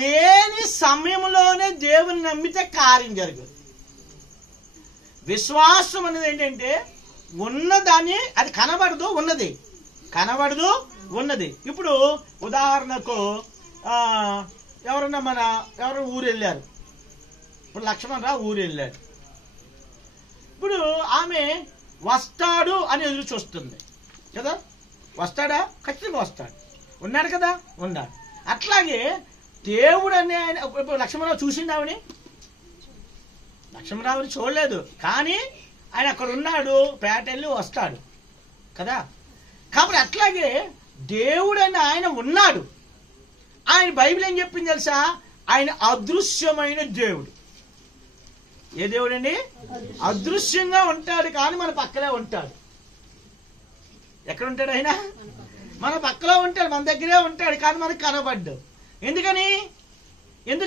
లేని సమయంలోనే దేవుని నమ్మితే కార్యం జరగదు. విశ్వాసం అనేది ఏంటంటే ఉన్నదాన్ని, అది కనబడదు ఉన్నది. ఇప్పుడు ఉదాహరణకు ఎవరు ఊరు వెళ్ళారు. ఇప్పుడు లక్ష్మణరావు ఊరు వెళ్ళాడు. ఇప్పుడు ఆమె వస్తాడు అని ఎదురు చూస్తుంది కదా. వస్తాడా? ఖచ్చితంగా వస్తాడు. ఉన్నాడు కదా, ఉన్నాడు. అట్లాగే దేవుడు అనే ఆయన ఇప్పుడు లక్ష్మణరావు చూసింది ఆవిని, లక్ష్మణరావుని చూడలేదు, కానీ ఆయన అక్కడ ఉన్నాడు, పేటెళ్ళి వస్తాడు కదా. కాబట్టి అట్లాగే దేవుడు అని ఆయన ఉన్నాడు. ఆయన బైబిల్ ఏం చెప్పింది తెలుసా? ఆయన అదృశ్యమైన దేవుడు. ఏ దేవుడు అండి? అదృశ్యంగా ఉంటాడు, కానీ మన పక్కనే ఉంటాడు. ఎక్కడ ఉంటాడు ఆయన? మన పక్కలో ఉంటాడు, మన దగ్గరే ఉంటాడు, కానీ మనకు కనబడ్డు. ఎందుకు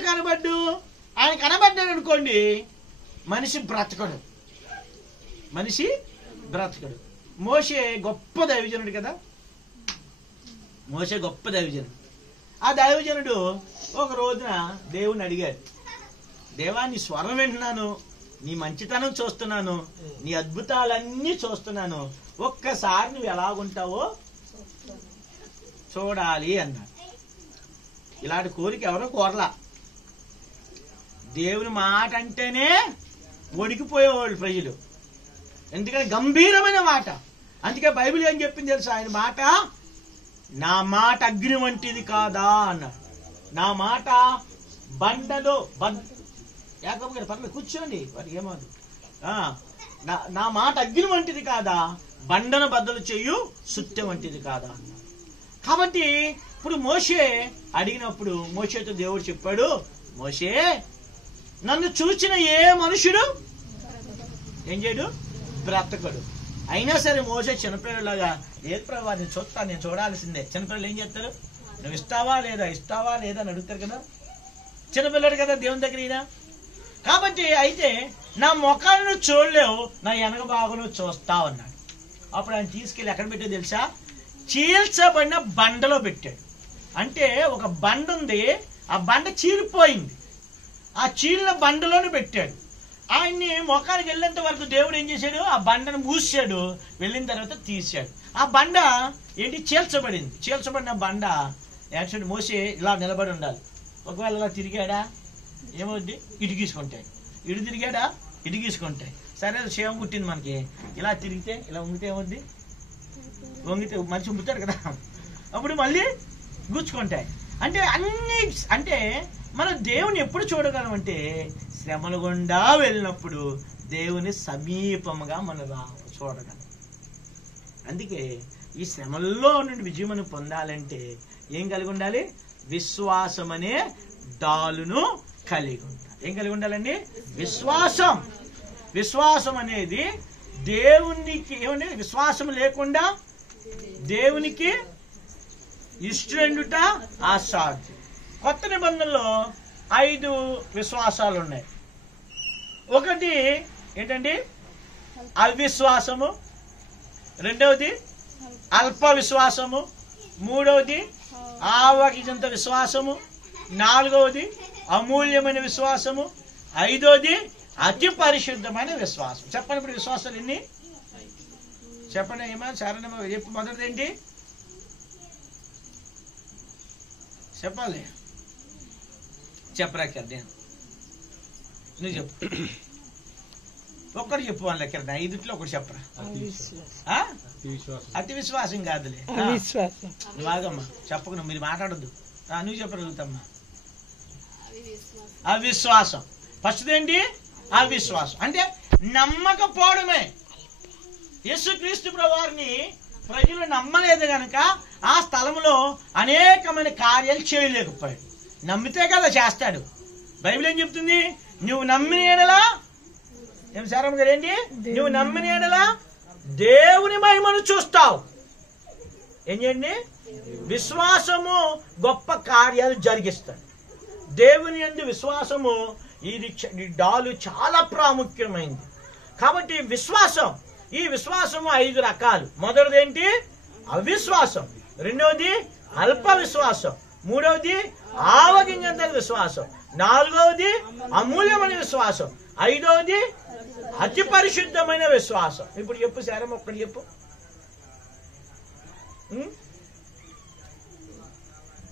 కనబడ్డు? ఆయన కనబడ్డాడు అనుకోండి, మనిషి బ్రతకడు. మోషే గొప్ప దైవజనుడు కదా. మోషే గొప్ప దైవజనుడు. ఆ దైవజనుడు ఒక రోజున దేవుణ్ణి అడిగాడు, దేవా నీ స్వరం వింటున్నాను, నీ మంచితనం చూస్తున్నాను, నీ అద్భుతాలన్నీ చూస్తున్నాను, ఒక్కసారి నువ్వు ఎలాగుంటావో చూడాలి అన్నాడు. ఇలాంటి కోరిక ఎవరో కోరలా. దేవుని మాట అంటేనే వణికిపోయేవాళ్ళు ప్రజలు, ఎందుకంటే గంభీరమైన మాట. అందుకే బైబిల్ ఏం చెప్పింది తెలుసా? ఆయన మాట, నా మాట అగ్ని వంటిది కాదా అన్నాడు. నా మాట బండలో యాకోబు గారు పర్లేదు కూర్చోండి, వారికి ఏమవుతుంది. నా మాట అగ్ని వంటిది కాదా, బండను బద్దలు చేయు సుత్తె వంటిది కాదా అన్నాడు. కాబట్టి ఇప్పుడు మోషే అడిగినప్పుడు మోషేతో దేవుడు చెప్పాడు, మోషే నన్ను చూచిన ఏ మనుషుడు ఏం చేయడు, బ్రతకడు. అయినా సరే మోషే చిన్నపిల్లలాగా, ఏది ప్రభావ నేను చూస్తాను, నేను చూడాల్సిందే. చిన్నపిల్లలు ఏం చేస్తారు, నువ్వు ఇస్తావా లేదా అని అడుగుతారు కదా, చిన్నపిల్లడు కదా దేవుని దగ్గర ఈయన. కాబట్టి అయితే నా ముఖాన్ని చూడలేవు, నా వెనక భాగం చూస్తావు అన్నాడు. అప్పుడు ఆయన తీసుకెళ్ళి ఎక్కడ పెట్టాడు తెలుసా? చీల్చబడిన బండలో పెట్టాడు. అంటే ఒక బండ ఉంది, ఆ బండ చీలిపోయింది, ఆ చీలిన బండలోనే పెట్టాడు. ఆయన్ని ముఖానికి వెళ్ళేంత వరకు దేవుడు ఏం చేశాడు, ఆ బండను మూసాడు, వెళ్ళిన తర్వాత తీసాడు. ఆ బండ ఏంటి, చీల్చబడింది. చీల్చబడిన బండ యాక్చువల్లీ మోసే ఇలా నిలబడి ఉండాలి. ఒకవేళ ఇలా తిరిగాడా ఏమవుద్ది, ఇటు గీసుకుంటాయి. ఇటు తిరిగాడా ఇటు గీసుకుంటాయి. సరే క్షేమం పుట్టింది మనకి. ఇలా తిరిగితే ఇలా వంగితే ఏమవుద్ది, వంగితే మనిషి ఉంపుతాడు కదా, అప్పుడు మళ్ళీ గుచ్చుకుంటాయి. అంటే మనం దేవుని ఎప్పుడు చూడగలం అంటే శ్రమల గుండా వెళ్ళినప్పుడు దేవుని సమీపముగా మనం చూడగలం. అందుకే ఈ శ్రమల్లో నుండి విజయమును పొందాలంటే ఏం కలిగి ఉండాలి, విశ్వాసం అనే డాలును కలిగి ఉండాలి. ఏం కలిగి ఉండాలండి, విశ్వాసం. విశ్వాసం అనేది దేవునికి ఏమంటే విశ్వాసం లేకుండా దేవునికి ఇష్టండుట అసాధ్యం. కొత్త నిబంధనలో 5 విశ్వాసాలు ఉన్నాయి. ఒకటి ఏంటండి, అవిశ్వాసము. రెండవది అల్ప విశ్వాసము. మూడవది ఆవగింజంత విశ్వాసము. నాలుగవది అమూల్యమైన విశ్వాసము. ఐదవది అతి పరిశుద్ధమైన విశ్వాసం. చెప్పండి ఇప్పుడు విశ్వాసాలు ఎన్ని చెప్పండి. ఏమో సారణమో చెప్పు. మొదటిది ఏంటి చెప్పాలి, చెప్పరా కిరణ్, నువ్వు చెప్పు. ఒక్కటి చెప్పు వాళ్ళ కిరణ్, 5 ఒకటి చెప్పరా. అతి విశ్వాసం కాదులే, నువ్వు ఆగమ్మా, చెప్పకు, మీరు మాట్లాడద్దు. నువ్వు చెప్పగలుగుతామ్మా. అవిశ్వాసం. ఫస్ట్ ఏంటి, అవిశ్వాసం అంటే నమ్మకపోవడమే. యేసుక్రీస్తు ప్రభువారిని ప్రజలు నమ్మలేదు కనుక ఆ స్థలంలో అనేకమైన కార్యాలు చేయలేకపోయాడు. నమ్మితే కదా చేస్తాడు. బైబిల్ ఏం చెప్తుంది, నువ్వు నమ్మిన ఎడలా ఏం సారమ్మ గారు ఏంటి, నువ్వు నమ్మిన ఎడలా దేవుని మహిమను చూస్తావు. ఏం చేయండి, విశ్వాసము గొప్ప కార్యాలు జరిగిస్తాడు. దేవుని యందు విశ్వాసము ఇది డాలు చాలా ప్రాముఖ్యమైంది. కాబట్టి విశ్వాసం, ఈ విశ్వాసము 5 రకాలు. మొదటిది ఏంటి, అవిశ్వాసం. రెండవది అల్ప విశ్వాసం. మూడవది ఆవగింజంత విశ్వాసం. నాలుగవది అమూల్యమైన విశ్వాసం. ఐదవది అతి పరిశుద్ధమైన విశ్వాసం. ఇప్పుడు చెప్పు సారమ్మ, ఒక్కటి చెప్పు.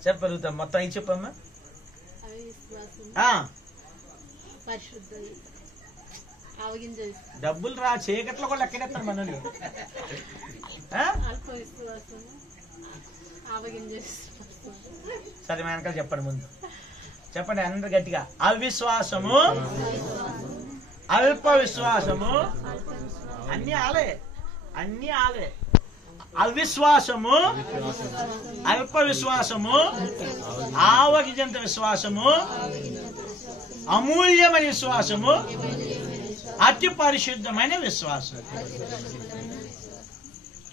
చెప్పగలుగుతాం మొత్తం 5 చెప్పమ్మా. డబ్బులు రా చీకట్లో కూడా లెక్కడెత్తారు మనల్ని. సరే మా వెనకాల చెప్పండి, ముందు చెప్పండి అందరు గట్టిగా. అవిశ్వాసము, అల్ప విశ్వాసము, అన్ని ఆలే. అవిశ్వాసము, అల్ప విశ్వాసము, ఆవగింజంత విశ్వాసము, అమూల్యమైన విశ్వాసము, అతి పరిశుద్ధమైన విశ్వాసం.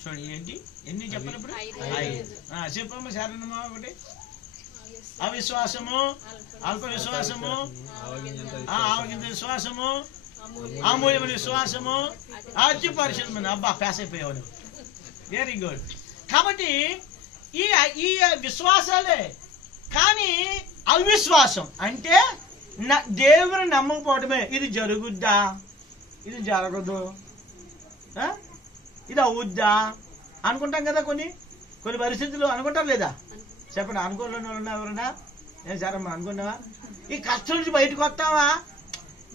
చూడండి ఏంటి ఎన్ని చెప్పినప్పుడు చెప్పమ్మా శారణమ్మా. ఒకటి అవిశ్వాసము, అల్ప విశ్వాసము, ఆవగింజ విశ్వాసము, అమూల్యమైన విశ్వాసము, అతి పరిశుద్ధమైన. అబ్బా పాస్ అయిపోయావు, వెరీ గుడ్. కాబట్టి ఈ ఈ విశ్వాసాలే. కానీ అవిశ్వాసం అంటే దేవుని నమ్మకపోవడమే. ఇది జరుగుద్దా, ఇది జరగదు, ఇది అవుద్దా అనుకుంటాం కదా. కొన్ని పరిస్థితులు అనుకుంటాం లేదా? చెప్పండి, అనుకోలేని ఉన్నా ఎవరన్నా? నేను సరే అనుకున్నావా? ఈ కష్టం నుంచి బయటకు వస్తావా?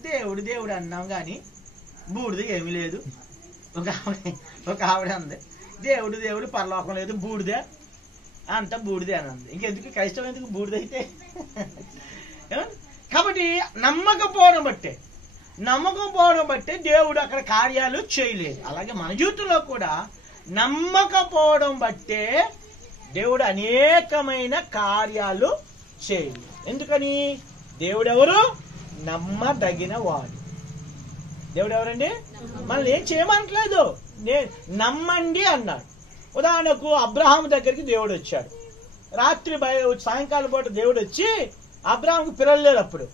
దేవుడు దేవుడు అన్నాం కానీ బూడిది ఏమీ లేదు. ఒక ఆవిడ అంది, దేవుడు దేవుడు పరలోకం లేదు, బూడిదే అంత బూడిదే అని అంది. ఇంకెందుకు క్రైస్తవం, ఎందుకు బూడిద అయితే? కాబట్టి నమ్మకపోవడం బట్టే దేవుడు అక్కడ కార్యాలు చేయలేదు. అలాగే మన జీవితంలో కూడా నమ్మకపోవడం బట్టే దేవుడు అనేకమైన కార్యాలు చేయలేదు. ఎందుకని? దేవుడు ఎవరు? నమ్మదగిన వాడు. దేవుడు ఎవరండి? మనల్ని ఏం చేయమంటలేదు, నమ్మండి అన్నాడు. ఉదాహరణకు అబ్రహాం దగ్గరికి దేవుడు వచ్చాడు. రాత్రి సాయంకాలం పూట దేవుడు వచ్చి అబ్రహాంకు పిల్లలు లేదు. అప్పుడు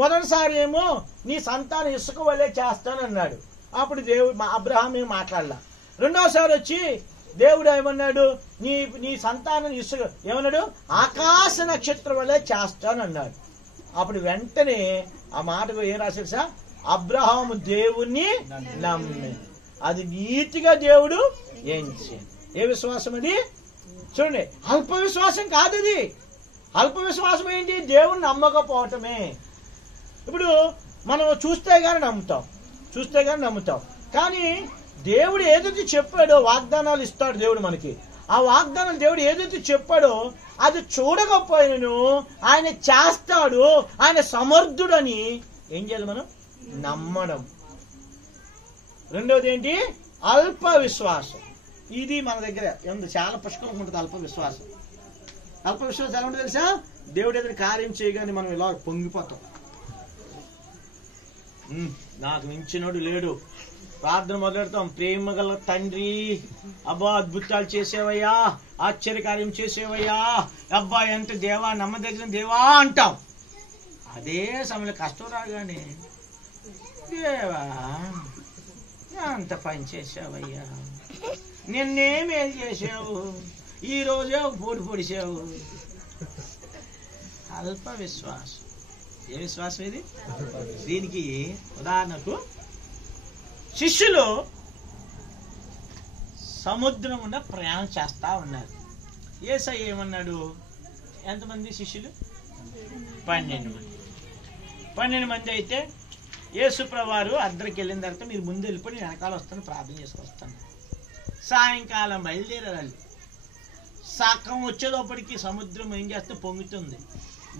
మొదటిసారి ఏమో నీ సంతానం ఇసుక వల్లే చేస్తానన్నాడు. అప్పుడు దేవుడు అబ్రహాం ఏం మాట్లాడలా. రెండోసారి వచ్చి దేవుడు ఏమన్నాడు? నీ సంతానం ఇసుక ఏమన్నాడు? ఆకాశ నక్షత్రం వల్లే చేస్తానన్నాడు. అప్పుడు వెంటనే ఆ మాటకు ఏం రాశాడు సార్? అబ్రహాము దేవుణ్ణి నమ్మి. అది నీతిగా దేవుడు ఏం చేయాలి. ఏ విశ్వాసం అది? చూడండి, అల్ప విశ్వాసం కాదు అది. అల్ప విశ్వాసం ఏంటి? దేవుణ్ణి నమ్మకపోవటమే. ఇప్పుడు మనం చూస్తే గానీ నమ్ముతాం. కానీ దేవుడు ఏదైతే చెప్పాడో, వాగ్దానాలు ఇస్తాడు దేవుడు మనకి. ఆ వాగ్దానాలు దేవుడు ఏదైతే చెప్పాడో అది చూడకపోయినను ఆయన చేస్తాడు, ఆయన సమర్థుడని ఏం చేయాలి? మనం నమ్మడం. రెండోది ఏంటి? అల్ప విశ్వాసం. ఇది మన దగ్గర చాలా పుష్కలం ఉంటుంది. అల్ప విశ్వాసం ఎలా ఉంటుంది తెలుసా? దేవుడు ఏదైనా కార్యం చేయగానే మనం ఇలా పొంగిపోతాం. నాకు మించినోడు లేడు. ప్రార్థన మొదలెడతాం, ప్రేమ గల తండ్రి, అబ్బా అద్భుతాలు చేసేవయ్యా, ఆశ్చర్యకార్యం చేసేవయ్యా, అబ్బా ఎంత దేవా, నమ్మదగిన దేవా అంటాం. అదే సమయంలో కష్టం రాగానే, దేవా అంత పని చేసావయ్యా, నిన్నేమేం చేసావు, ఈ రోజే పొడిసావు. అల్ప విశ్వాసం. ఏ విశ్వాసం ఇది? దీనికి ఉదాహరణకు శిష్యులు సముద్రం ఉన్న ప్రయాణం చేస్తా ఉన్నారు. యేసయ్య ఏమన్నాడు? ఎంతమంది శిష్యులు? 12 మంది. 12 మంది అయితే యేసుప్రభువారు అద్దరికి వెళ్ళిన తర్వాత మీరు ముందు వెళ్ళిపోయి నేను వెనకాల వస్తాను, ప్రార్థన చేసుకొస్తాను. సాయంకాలం బయలుదేరాలి. సగం వచ్చేటప్పటికి సముద్రం ఏం చేస్తే పొంగుతుంది.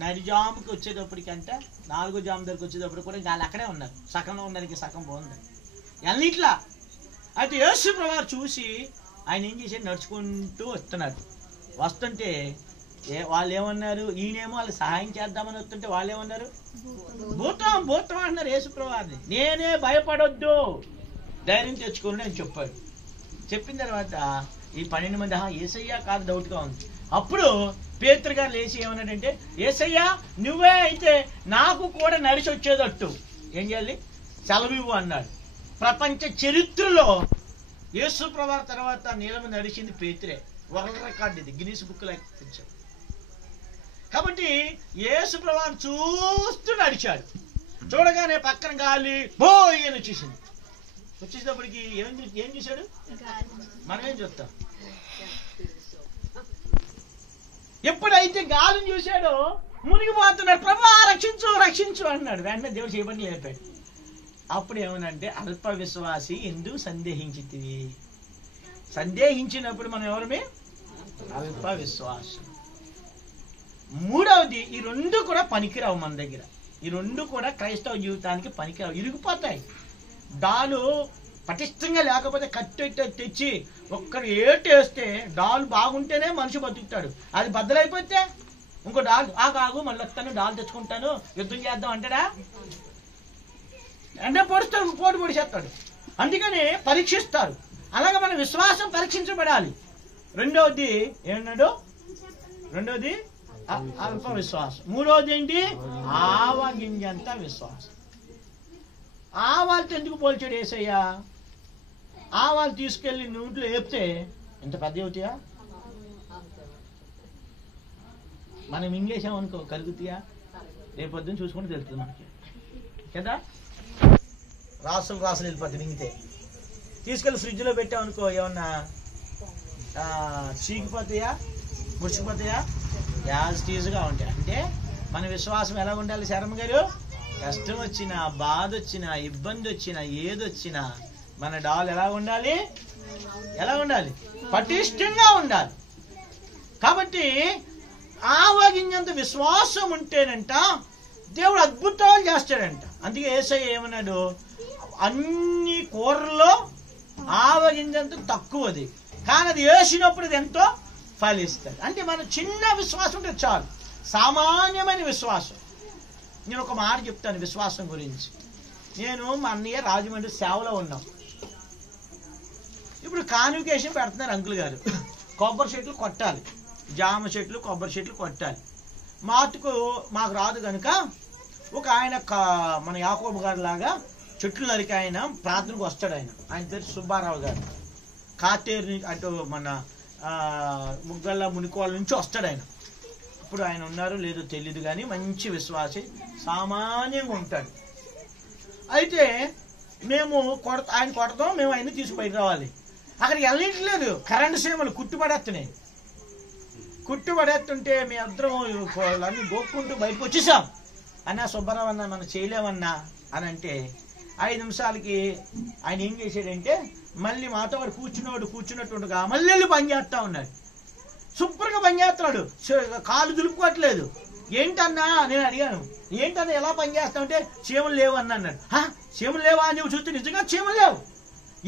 నడిజాముకి వచ్చేటప్పటికి అంటే 4వ జాము దగ్గరికి వచ్చేటప్పటికి కూడా గాలి అక్కడే ఉన్నారు. సగంలో ఉన్నదానికి సగం బాగుంది ఎన్నిట్లా. అయితే యేసుప్రభువారు చూసి ఆయన ఏం చేశారు? నడుచుకుంటూ వస్తుంటే వాళ్ళు ఏమన్నారు? ఈయనేమో వాళ్ళు సహాయం చేద్దామని వస్తుంటే వాళ్ళు ఏమన్నారు? భూతం అన్నారు యేసుప్రభువారిని. నేనే భయపడొద్దు, ధైర్యం తెచ్చుకోండి అని చెప్పాడు. చెప్పిన తర్వాత ఈ 12 మంది యేసయ్యా కాదు డౌట్గా ఉంది. అప్పుడు పేతురు గారు లేచి ఏమన్నాడంటే, యేసయ్యా నువ్వే అయితే నాకు కూడా నడిచి వచ్చేటట్టు ఏం చేయాలి? సెలవివ్వు అన్నాడు. ప్రపంచ చరిత్రలో యేసుప్రభువారి తర్వాత నీళ్ళ నడిచింది పేతురే. వరల్డ్ రికార్డ్ ఇది, గిన్నీస్ బుక్ లో ఎక్కించాడు. కాబట్టి యేసుప్రభువారు చూస్తూ నడిచాడు. చూడగానే పక్కన గాలి బోయని వచ్చేసింది. వచ్చేటప్పటికి ఏం చూశాడు? మనమేం చూస్తాం? ఎప్పుడైతే గాలిని చూశాడో మునిగిపోతున్నాడు. ప్రభువా రక్షించు అన్నాడు. వెంటనే దేవుడు చేయబడి లేపాడు. అప్పుడు ఏమనంటే, అల్ప విశ్వాసి ఎందుకు సందేహించితివి? సందేహించినప్పుడు మనం ఎవరమే? అల్ప విశ్వాసం. మూడవది, ఈ 2 కూడా పనికిరావు మన దగ్గర. ఈ 2 కూడా క్రైస్తవ జీవితానికి పనికిరావు, ఇరిగిపోతాయి. డాలు పటిష్టంగా లేకపోతే కట్టె తెచ్చి ఒక్కరు ఏటేస్తే డాలు బాగుంటేనే మనిషి బతుకుతాడు. అది బద్దలైపోతే ఇంకో డాల్ ఆగు మళ్ళీ వస్తాను, డాల్ తెచ్చుకుంటాను, యుద్ధం చేద్దాం అంటాడా? అంటే పోడుస్తాడు, పొడిచేస్తాడు. అందుకని పరీక్షిస్తారు. అలాగే మన విశ్వాసం పరీక్షించబడాలి. రెండవది ఏమన్నాడు? రెండవది అల్ప విశ్వాసం. మూడవది ఏంటి? ఆవగింజంత విశ్వాసం. ఆవాలతో ఎందుకు పోల్చాడు యేసయ్య? ఆవాలు తీసుకెళ్లి నూట్లో వేపితే ఎంత పెద్ద అవుతాయా? మనం మింగేసాం అనుకో కరుగుతాయా? రేపు పొద్దున్న చూసుకుంటే తెలుస్తుంది మనకి కదా. రాసులు వెళ్ళిపోతుంది మింగితే. తీసుకెళ్ళి ఫ్రిడ్జ్లో పెట్టామనుకో ఏమన్నా చీకిపోతాయా, ముడిచిపోతాయా? యాజ్ టీజ్గా ఉంటాయి. అంటే మన విశ్వాసం ఎలా ఉండాలి శర్మ గారు? కష్టం వచ్చినా, బాధ వచ్చినా, ఇబ్బంది వచ్చినా, ఏదొచ్చినా మన డాల్ ఎలా ఉండాలి? ఎలా ఉండాలి? పటిష్టంగా ఉండాలి. కాబట్టి ఆవగింజంత విశ్వాసం ఉంటేనంట దేవుడు అద్భుతాలు చేస్తాడంట. అందుకే యేసయ్య ఏమన్నాడు? అన్ని కూరల్లో ఆవగింజంత తక్కువది, కానీ అది వేసినప్పుడు ఇది ఎంతో ఫలిస్తుంది. అంటే మన చిన్న విశ్వాసం ఉంటే చాలు, సామాన్యమైన విశ్వాసం. నేను ఒక మాట చెప్తాను విశ్వాసం గురించి. నేను మా అన్నయ్య రాజమండ్రి సేవలో ఉన్నాం. ఇప్పుడు కాన్వికేషన్ పెడుతున్నారు అంకుల్ గారు. కొబ్బరి చెట్లు కొట్టాలి, జామ చెట్లు, కొబ్బరి చెట్లు కొట్టాలి. మాకు రాదు కనుక ఒక ఆయన మన యాకోబు గారు లాగా చెట్లు నరికి ఆయన ప్రార్థనకు వస్తాడు. ఆయన పేరు సుబ్బారావు గారు. కాతేరు అటు మన ముగ్గళ్ళ మునికోళ్ళ నుంచి వస్తాడు ఆయన. ఇప్పుడు ఆయన ఉన్నారో లేదో తెలియదు కానీ మంచి విశ్వాసి, సామాన్యంగా ఉంటాడు. అయితే మేము ఆయన కొడతాం, మేము ఆయన తీసుకు బయట రావాలి. అక్కడికి వెళ్ళట్లేదు, కరెంటు సీమలు కుట్టుపడేస్తున్నాయి. కుట్టుపడేస్తుంటే మీ అందరం అన్ని గోక్కుంటూ బయటకు వచ్చేసాం. అన్నా సుబ్బారావు అన్నా మనం చేయలేమన్నా అని అంటే 5 నిమిషాలకి ఆయన ఏం చేశాడంటే మళ్ళీ మాతో వాడు కూర్చున్నట్టుగా మళ్ళీ వెళ్ళి పని చేస్తా ఉన్నాడు. శుభ్రంగా పని చేస్తున్నాడు, కాలు దులుపుకోవట్లేదు. ఏంటన్నా నేను అడిగాను, ఏంటన్నా ఎలా పని చేస్తామంటే చీమలు లేవు అన్న అన్నాడు. చీమలు లేవా అని నువ్వు చూస్తే నిజంగా చీమలు లేవు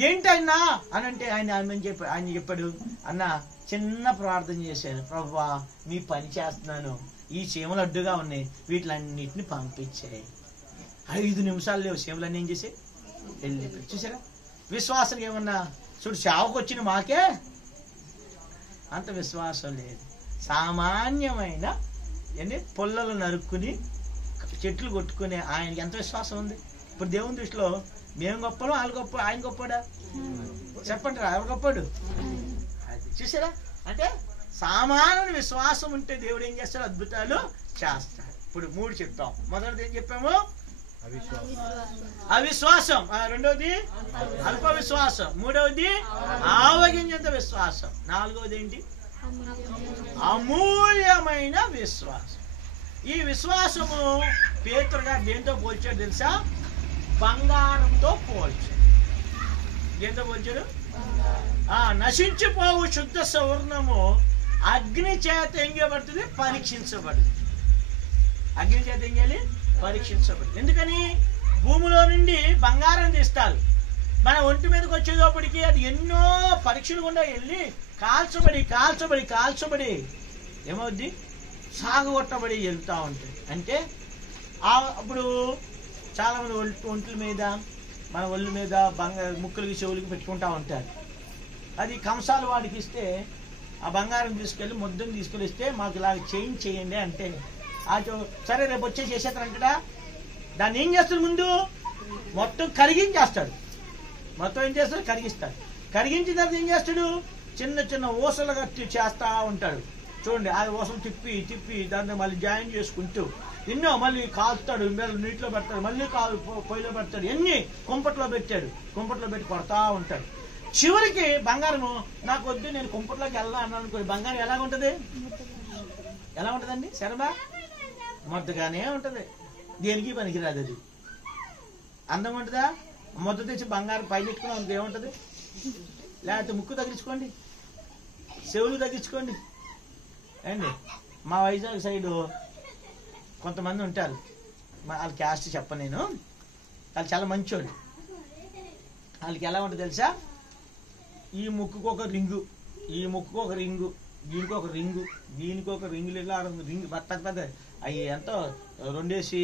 ఏంటన్నా అని అంటే ఆయన చెప్పాడు, అన్న చిన్న ప్రార్థన చేశాను, ప్రభువా నీ పని చేస్తున్నాను, ఈ చీమలు అడ్డుగా ఉన్నాయి, వీటిలన్నిటిని పంపించాయి. 5 నిమిషాలు లేవు, చీమలన్నీ ఏం చేసి వెళ్ళిపోయి. చూసారా విశ్వాసం? ఏమన్నా చూడు, సేవకు వచ్చిన మాకే అంత విశ్వాసం లేదు. సామాన్యమైన పుల్లలు నరుక్కుని చెట్లు కొట్టుకునే ఆయనకి ఎంత విశ్వాసం ఉంది? ఇప్పుడు దేవుని దృష్టిలో మేము గొప్పలు, వాళ్ళు గొప్ప, ఆయన గొప్పడా? చెప్పండి రా, ఎవరు గొప్పడు? అది చూసారా? అంటే సామాన్య విశ్వాసం ఉంటే దేవుడు ఏం చేస్తాడు? అద్భుతాలు చేస్తాడు. ఇప్పుడు 3 చెప్తాం. మొదటిది ఏం చెప్పాము? అవిశ్వాసం. రెండవది అల్ప విశ్వాసం. మూడవది ఆవగింజంత విశ్వాసం. 4వది ఏంటి? అమూల్యమైన విశ్వాసం. ఈ విశ్వాసము పేతురు గారు దేంతో పోల్చాడు తెలుసా? బంగారంతో పోల్చాడు. దేంతో పోల్చాడు? నశించిపోవు శుద్ధ సువర్ణము అగ్ని చేత ఏం చేయబడుతుంది? పరీక్షించబడుతుంది. అగ్ని చేత ఏం చేయాలి? పరీక్షించబడుతుంది. ఎందుకని? భూమిలో నుండి బంగారం తీస్తారు, మన ఒంటి మీదకి వచ్చేటప్పటికి అది ఎన్నో పరీక్షలు గుండా వెళ్ళి కాల్చబడి ఏమవుద్ది? సాగుగొట్టబడి వెళ్తూ ఉంటుంది. అంటే అప్పుడు చాలా మంది ఒంట్ల మీద, మన ఒళ్ళు మీద ముక్కులకి చెవులకి పెట్టుకుంటా ఉంటారు. అది కంసాలు వాడికి ఇస్తే ఆ బంగారం తీసుకెళ్ళి ముద్దని తీసుకెళ్ళి ఇస్తే మాకు ఇలా చేయండి అంటే సరే రేపు వచ్చే చేసేస్తారంటడా. దాన్ని ఏం చేస్తాడు? ముందు మొత్తం కరిగించేస్తాడు. మొత్తం ఏం చేస్తాడు? కరిగిస్తాడు. కరిగించిన తర్వాత ఏం చేస్తాడు? చిన్న చిన్న ఊసలుగా చేస్తా ఉంటాడు. చూడండి, ఆ ఊసలు తిప్పి దాన్ని మళ్ళీ జాయిన్ చేసుకుంటూ ఎన్నో మళ్ళీ కాలుతాడు, నీటిలో పెడతాడు, మళ్ళీ పొయ్యిలో పెడతాడు, ఎన్ని కుంపట్లో పెట్టి కొడతా ఉంటాడు. చివరికి బంగారము నాకు వద్దు, నేను కుంపట్లోకి వెళ్ళా అన్నాను అనుకో, బంగారం ఎలా ఉంటుందండి? శర్మ మొద్దగానే ఉంటుంది, దేనికి పనికిరాదు. అది అందం ఉంటుందా? మొద్ద తెచ్చి బంగారం పైన పెట్టుకున్నాం అనుకో ఏముంటుంది? లేకపోతే ముక్కు తగ్గించుకోండి, చెవులు తగ్గించుకోండి. అండి మా వైజాగ్ సైడు కొంతమంది ఉంటారు, వాళ్ళ క్యాస్ట్ చెప్పను నేను, వాళ్ళు చాలా మంచోళ్ళు. వాళ్ళకి ఎలా ఉంటుంది తెలుసా? ఈ ముక్కుకు ఒక రింగు, ఈ ముక్కుకు ఒక రింగు, దీనికి ఒక రింగు, దీనికి ఒక రింగులు, ఇలా రింగు పెద్ద అవి ఎంతో 2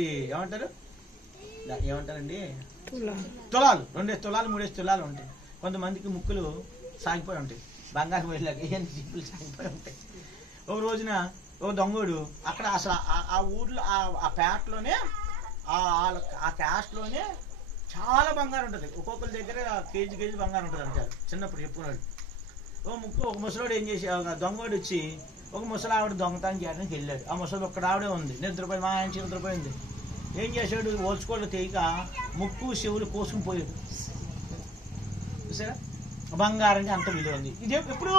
ఏమంటారండి తులాలు, 2 తులాలు 3 తులాలు ఉంటాయి. కొంతమందికి ముక్కులు సాగిపోయి ఉంటాయి, బంగారం వెళ్ళాక జిప్పులు సాగిపోయి ఉంటాయి. ఒక రోజున ఒక దొంగోడు అక్కడ అసలు ఆ ఊర్లో ఆ పేటలోనే ఆ క్యాస్ట్లోనే చాలా బంగారం ఉంటుంది. ఒక్కొక్కరి దగ్గర కేజీ బంగారం ఉంటుంది అంటారు. చిన్నప్పుడు చెప్పుకున్నాడు. ఒక ముసలోడు ఏం చేసి, ఒక దొంగోడు వచ్చి ఒక ముసలావిడ దొంగతనం చేయడానికి వెళ్ళాడు. ఆ ముసలి ఒక్కడ ఆవిడే ఉంది, నిద్రపోయి మా ఆయన నిద్రపోయింది. ఏం చేశాడు? ఓల్చుకోళ్ళు తీయక ముక్కు చెవులు కోసుకుని పోయాడు. చూసారా, బంగారానికి అంత విలువ ఉంది. ఇది ఎప్పుడు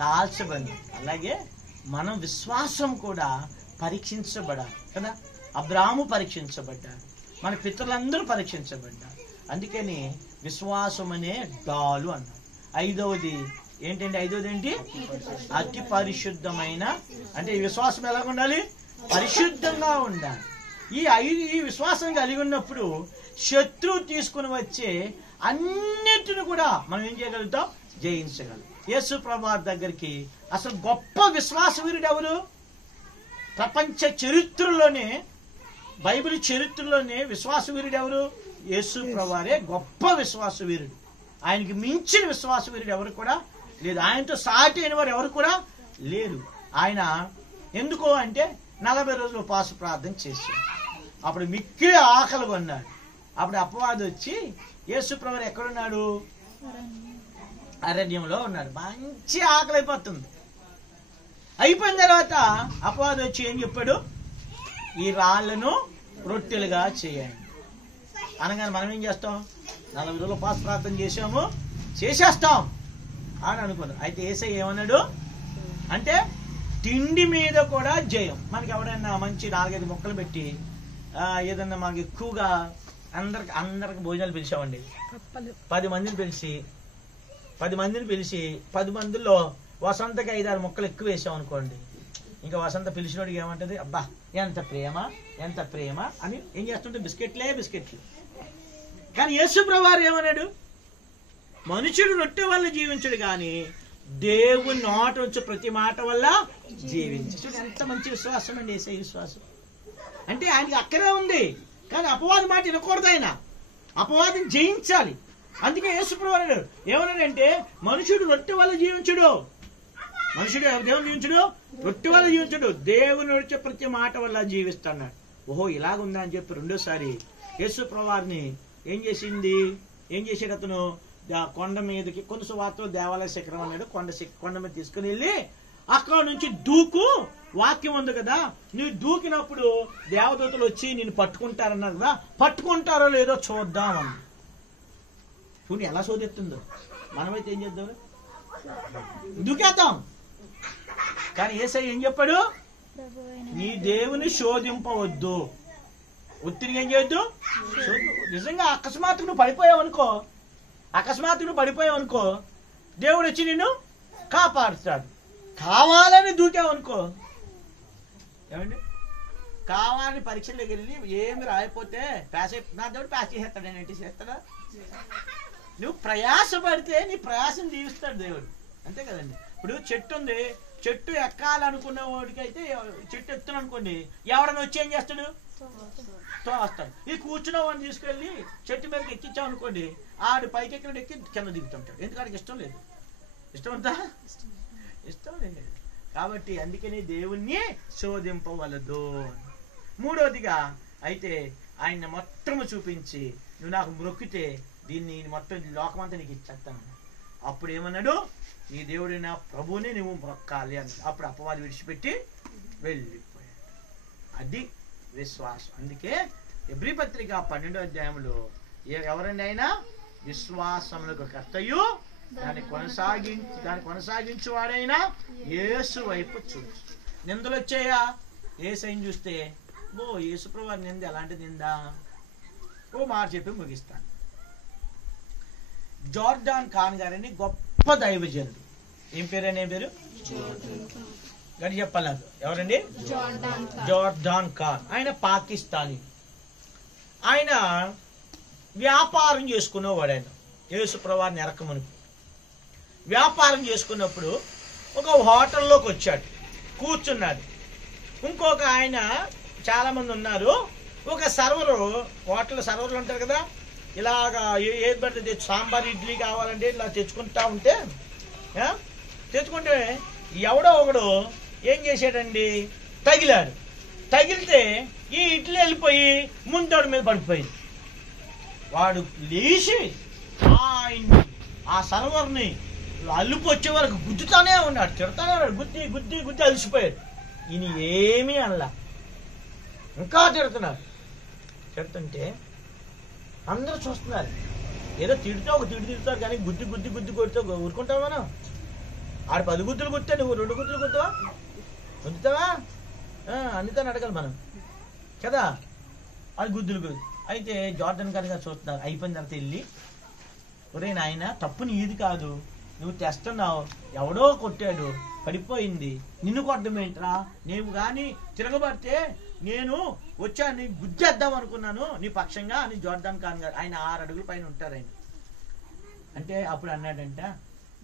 కాల్చబడి. అలాగే మనం విశ్వాసం కూడా పరీక్షించబడాలి కదా. అబ్రాహాము పరీక్షించబడ్డాడు, మన పితరులందరూ పరీక్షించబడ్డారు. అందుకని విశ్వాసం అనే డాలు అన్నారు. ఐదవది ఏంటండి? ఐదవది ఏంటి? అతి పరిశుద్ధమైన. అంటే ఈ విశ్వాసం ఎలా ఉండాలి? పరిశుద్ధంగా ఉండాలి. ఈ విశ్వాసం కలిగి ఉన్నప్పుడు శత్రువు తీసుకుని వచ్చే అన్నిటిని కూడా మనం ఏం చేయగలుగుతాం? జయించగలం. యేసు ప్రభువు దగ్గరికి అసలు గొప్ప విశ్వాస వీరుడు ఎవరు? ప్రపంచ చరిత్రలోనే, బైబిల్ చరిత్రలోనే విశ్వాస వీరుడు ఎవరు? యేసు ప్రభువే గొప్ప విశ్వాస వీరుడు. ఆయనకి మించిన విశ్వాస వీరుడు ఎవరు కూడా లేదు. ఆయనతో సాటి అయిన వారు ఎవరు కూడా లేరు. ఆయన ఎందుకో అంటే 40 రోజులు ఉపవాస ప్రార్థన చేశాడు. అప్పుడు మిక్కిలి ఆకలి కొన్నాడు. అప్పుడు అపవాది వచ్చి యేసు ప్రభువు ఎక్కడున్నాడు? అరణ్యంలో ఉన్నాడు. మంచి ఆకలి అయిపోతుంది. అయిపోయిన తర్వాత అపవాది వచ్చి ఏం చెప్పాడు? ఈ రాళ్లను రొట్టెలుగా చేయండి అనగానే మనం ఏం చేస్తాం? 40 రోజులు ఉపవాస ప్రార్థన చేసాము, చేసేస్తాం అని అనుకున్నాం. అయితే యేసయ్య ఏమన్నాడు అంటే తిండి మీద కూడా జయం. మనకి ఎవరైనా మంచి 4-5 మొక్కలు పెట్టి ఏదన్నా మాకు ఎక్కువగా అందరికి భోజనాలు పిలిచామండి. 10 మందిని పిలిచి 10 మందిలో వసంతకి 5-6 మొక్కలు ఎక్కువ వేసాం అనుకోండి, ఇంకా వసంత పిలిచినోడికి ఏమంటది? అబ్బా ఎంత ప్రేమ, ఎంత ప్రేమ అని ఏం చేస్తుంటే బిస్కెట్లు. కానీ యేసు ప్రభువు ఏమన్నాడు? మనుషుడు రొట్టె వల్ల జీవించడు కానీ దేవుని నోట వచ్చే ప్రతి మాట వల్ల జీవించు. ఎంత మంచి విశ్వాసం అండి యేసయ్య విశ్వాసం. అంటే ఆయనకి అక్కడే ఉంది, కానీ అపవాది మాట వినకూడదు. ఆయన అపవాదిని జయించాలి. అందుకే యేసు ప్రభువు అన్నాడు, ఏమన్నాడంటే మనుషుడు రొట్టె వల్ల జీవించుడు. మనుషుడు దేవుని జీవించుడు, రొట్టె వల్ల జీవించుడు, దేవుని వచ్చే ప్రతి మాట వల్ల జీవిస్తున్నాడు. ఓహో ఇలాగుందా అని చెప్పి రెండోసారి యేసు ప్రభువుని ఏం చేసాడు? అతను కొండ మీదకి, కొన్ని సువార్తలు దేవాలయ శిఖరం అన్నాడు, కొండ మీద తీసుకుని వెళ్ళి అక్కడ నుంచి వాక్యం ఉంది కదా, నువ్వు దూకినప్పుడు దేవదూతలు వచ్చి నిన్ను పట్టుకుంటారన్నారు కదా, పట్టుకుంటారో లేదో చూద్దామని. చూడండి ఎలా శోధిస్తుందో. మనమైతే ఏం చేద్దాం? దూకేద్దాం. కానీ యేసయ్య ఏం చెప్పాడు? నీ దేవుని శోధింపవద్దు. ఒత్తిడిగా ఏం చేయొద్దు? నిజంగా అకస్మాత్తుగా నువ్వు పడిపోయావు అనుకో, దేవుడు వచ్చి నిన్ను కాపాడుతాడు. కావాలని దూకావనుకో, ఏమండి, కావాలని పరీక్షలోకి వెళ్ళి ఏమి రాయిపోతే నా దేవుడు ప్యాస్ చేసేస్తాడు. నేను ఏంటి చేస్తాడా? నువ్వు ప్రయాసపడితే నీ ప్రయాసం దీవిస్తాడు దేవుడు. అంతే కదండి. ఇప్పుడు చెట్టు ఉంది, చెట్టు ఎక్కాలనుకున్న వాడికైతే చెట్టు ఎక్కుతాను అనుకోండి, ఎవడన్నా వచ్చి ఏం చేస్తాడు? తోస్తాడు. ఈ కూర్చున్న వాడిని తీసుకెళ్ళి చెట్టు మీదకి ఎక్కించాం అనుకోండి, ఆడు పైకి ఎక్కినట్టు ఎక్కి కింద దిగుతుంటాడు. ఎందుకంటే ఇష్టం లేదు. ఇష్టం లేదు. కాబట్టి అందుకని దేవుణ్ణి శోధింపవలదు. మూడవదిగా అయితే ఆయన మొత్తము చూపించి నువ్వు నాకు మొక్కితే దీన్ని మొత్తం లోకమంతా నీకు ఇచ్చేస్తాను. అప్పుడు ఏమన్నాడు? నీ దేవుడైన ప్రభువుని నువ్వు మొక్కాలి అని. అప్పుడు అపవాది విడిచిపెట్టి వెళ్ళిపోయాడు. అది విశ్వాసం. అందుకే ఎబ్రీ పత్రిక 12వ అధ్యాయంలో ఎవరండి అయినా విశ్వాసములకు కర్తయు దాన్ని కొనసాగించువాడైనా యేసు వైపు చూడు. నిందలు వచ్చాయా? యేసయ్యని చూస్తే యేసు ప్రభువు నింద ఎలాంటి నిందా? మాట చెప్పి ముగిస్తాను. జార్డాన్ ఖాన్ గారని గొప్ప దైవజనుడు. ఏం పేరు? అనే పేరు గడి చెప్పాలి. ఎవరండి? జార్డాన్ ఖాన్. ఆయన పాకిస్తానీ. ఆయన వ్యాపారం చేసుకునేవాడు. ఆయన యేసు ప్రభువుని ఎరకమని వ్యాపారం చేసుకున్నప్పుడు ఒక హోటల్లోకి వచ్చాడు, కూర్చున్నాడు. ఇంకొక ఆయన, చాలా మంది ఉన్నారు. ఒక సర్వరు, హోటల్ సర్వర్లు ఉంటారు కదా, ఇలాగా ఏది పడితే సాంబార్ ఇడ్లీ కావాలంటే ఇలా తెచ్చుకుంటా ఉంటే ఎవడో ఒకడు ఏం చేశాడండి? తగిలాడు. తగిలితే ఈ ఇడ్లీ వెళ్ళిపోయి ముందోడి మీద పడిపోయింది. వాడు లేచి ఆ సర్వర్ని అల్లుపు వచ్చే వరకు గుద్దుతానే ఉన్నాడు, తిడతానే ఉన్నాడు, గుద్ది గుద్ది గుద్ది అలసిపోయాడు. ఈయన ఏమీ అనలా, ఇంకా తిడుతున్నాడు. తిడుతుంటే అందరూ చూస్తున్నారు. ఏదో తిడితే ఒక తిడతారు కానీ గుద్ది గుద్ది గుద్ది కొడితే ఊరుకుంటావు మనం? ఆడు 10 గుద్దులు గుద్దే, నువ్వు 2 గుద్దులు గుద్దావా? గుద్దుతావా? అందుకని అడగాలి మనం కదా. అది గుద్దులు గుద్దు. అయితే జార్డన్ గారిగా చూస్తున్నారు. అయిపోయిన తర్వాత వెళ్ళి, ఒరే నాయన, తప్పు నీది కాదు, నువ్వు తెస్తున్నావు, ఎవడో కొట్టాడు, పడిపోయింది, నిన్ను కొట్టమేంట్రా, నీవు కానీ తిరగబడితే నేను వచ్చాను గుద్దేద్దాం అనుకున్నాను నీ పక్షంగా అని జార్డన్ ఖాన్ గారు. ఆయన 6 అడుగుల పైన ఉంటారు ఆయన. అంటే అప్పుడు అన్నాడంట,